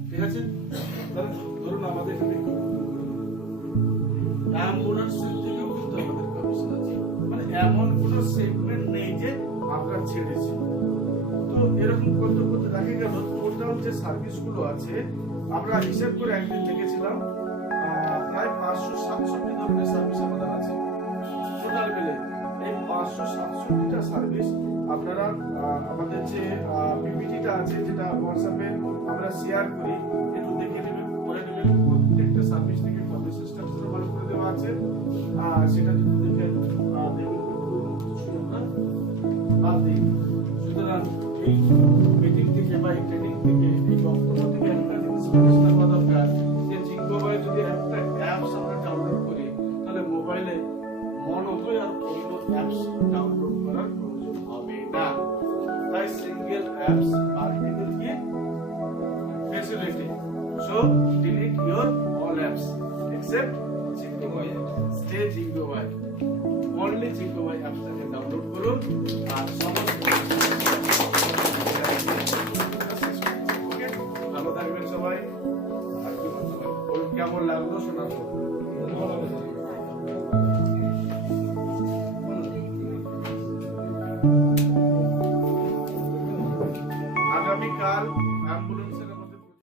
ঠিক আছে? তাহলে ধরুন আমাদের এখানে অ্যাম্বুলেন্সের থেকেও কিন্তু আমাদের কমিশন আছে, মানে এমন কোনো সেগমেন্ট নেই যে আমরা ছেড়েছি। তো এরকম করতে করতে দেখা গেল টোটাল যে সার্ভিসগুলো আছে আমরা হিসাব করে একদিন দেখেছিলাম প্রায় 567 ধরনের সার্ভিস আমাদের আছে টোটাল মিলে। এই 567টা সার্ভিস আপনারা আমাদের যে পিপিটিটা আছে যেটা হোয়াটসঅ্যাপে আমরা শেয়ার করি, একটু দেখে নেবেন, করে নেবেন। প্রত্যেকটা সার্ভিস থেকে কমিশন স্ট্রাকচার ভালো করে দেওয়া আছে, সেটা যদি দেখে দেখবেন কিছু আমরা বাদ দিই। সুতরাং এই মিটিং থেকে বা এই ট্রেনিং থেকে এই বক্তব্য থেকে একটা জিনিস পরিষ্কার হওয়া দরকার যে জিঙ্গো ভাই যদি একটা অ্যাপস আমরা ডাউনলোড করি তাহলে মোবাইলে মনোকই আর অন্য অ্যাপস ডাউনলোড করার প্রয়োজন হবে না। তাই সিঙ্গেল অ্যাপস মার্কেটিং কি facility. So delete your all apps except Jingo ভাই। স্টে জিঙ্গো ভাই, অনলি জিঙ্গো ভাই অ্যাপসটাকে ডাউনলোড করুন আর সমস্ত ভালো থাকবেন সবাই। আর কি বলতে পারি, কেমন লাগলো শোনাবো।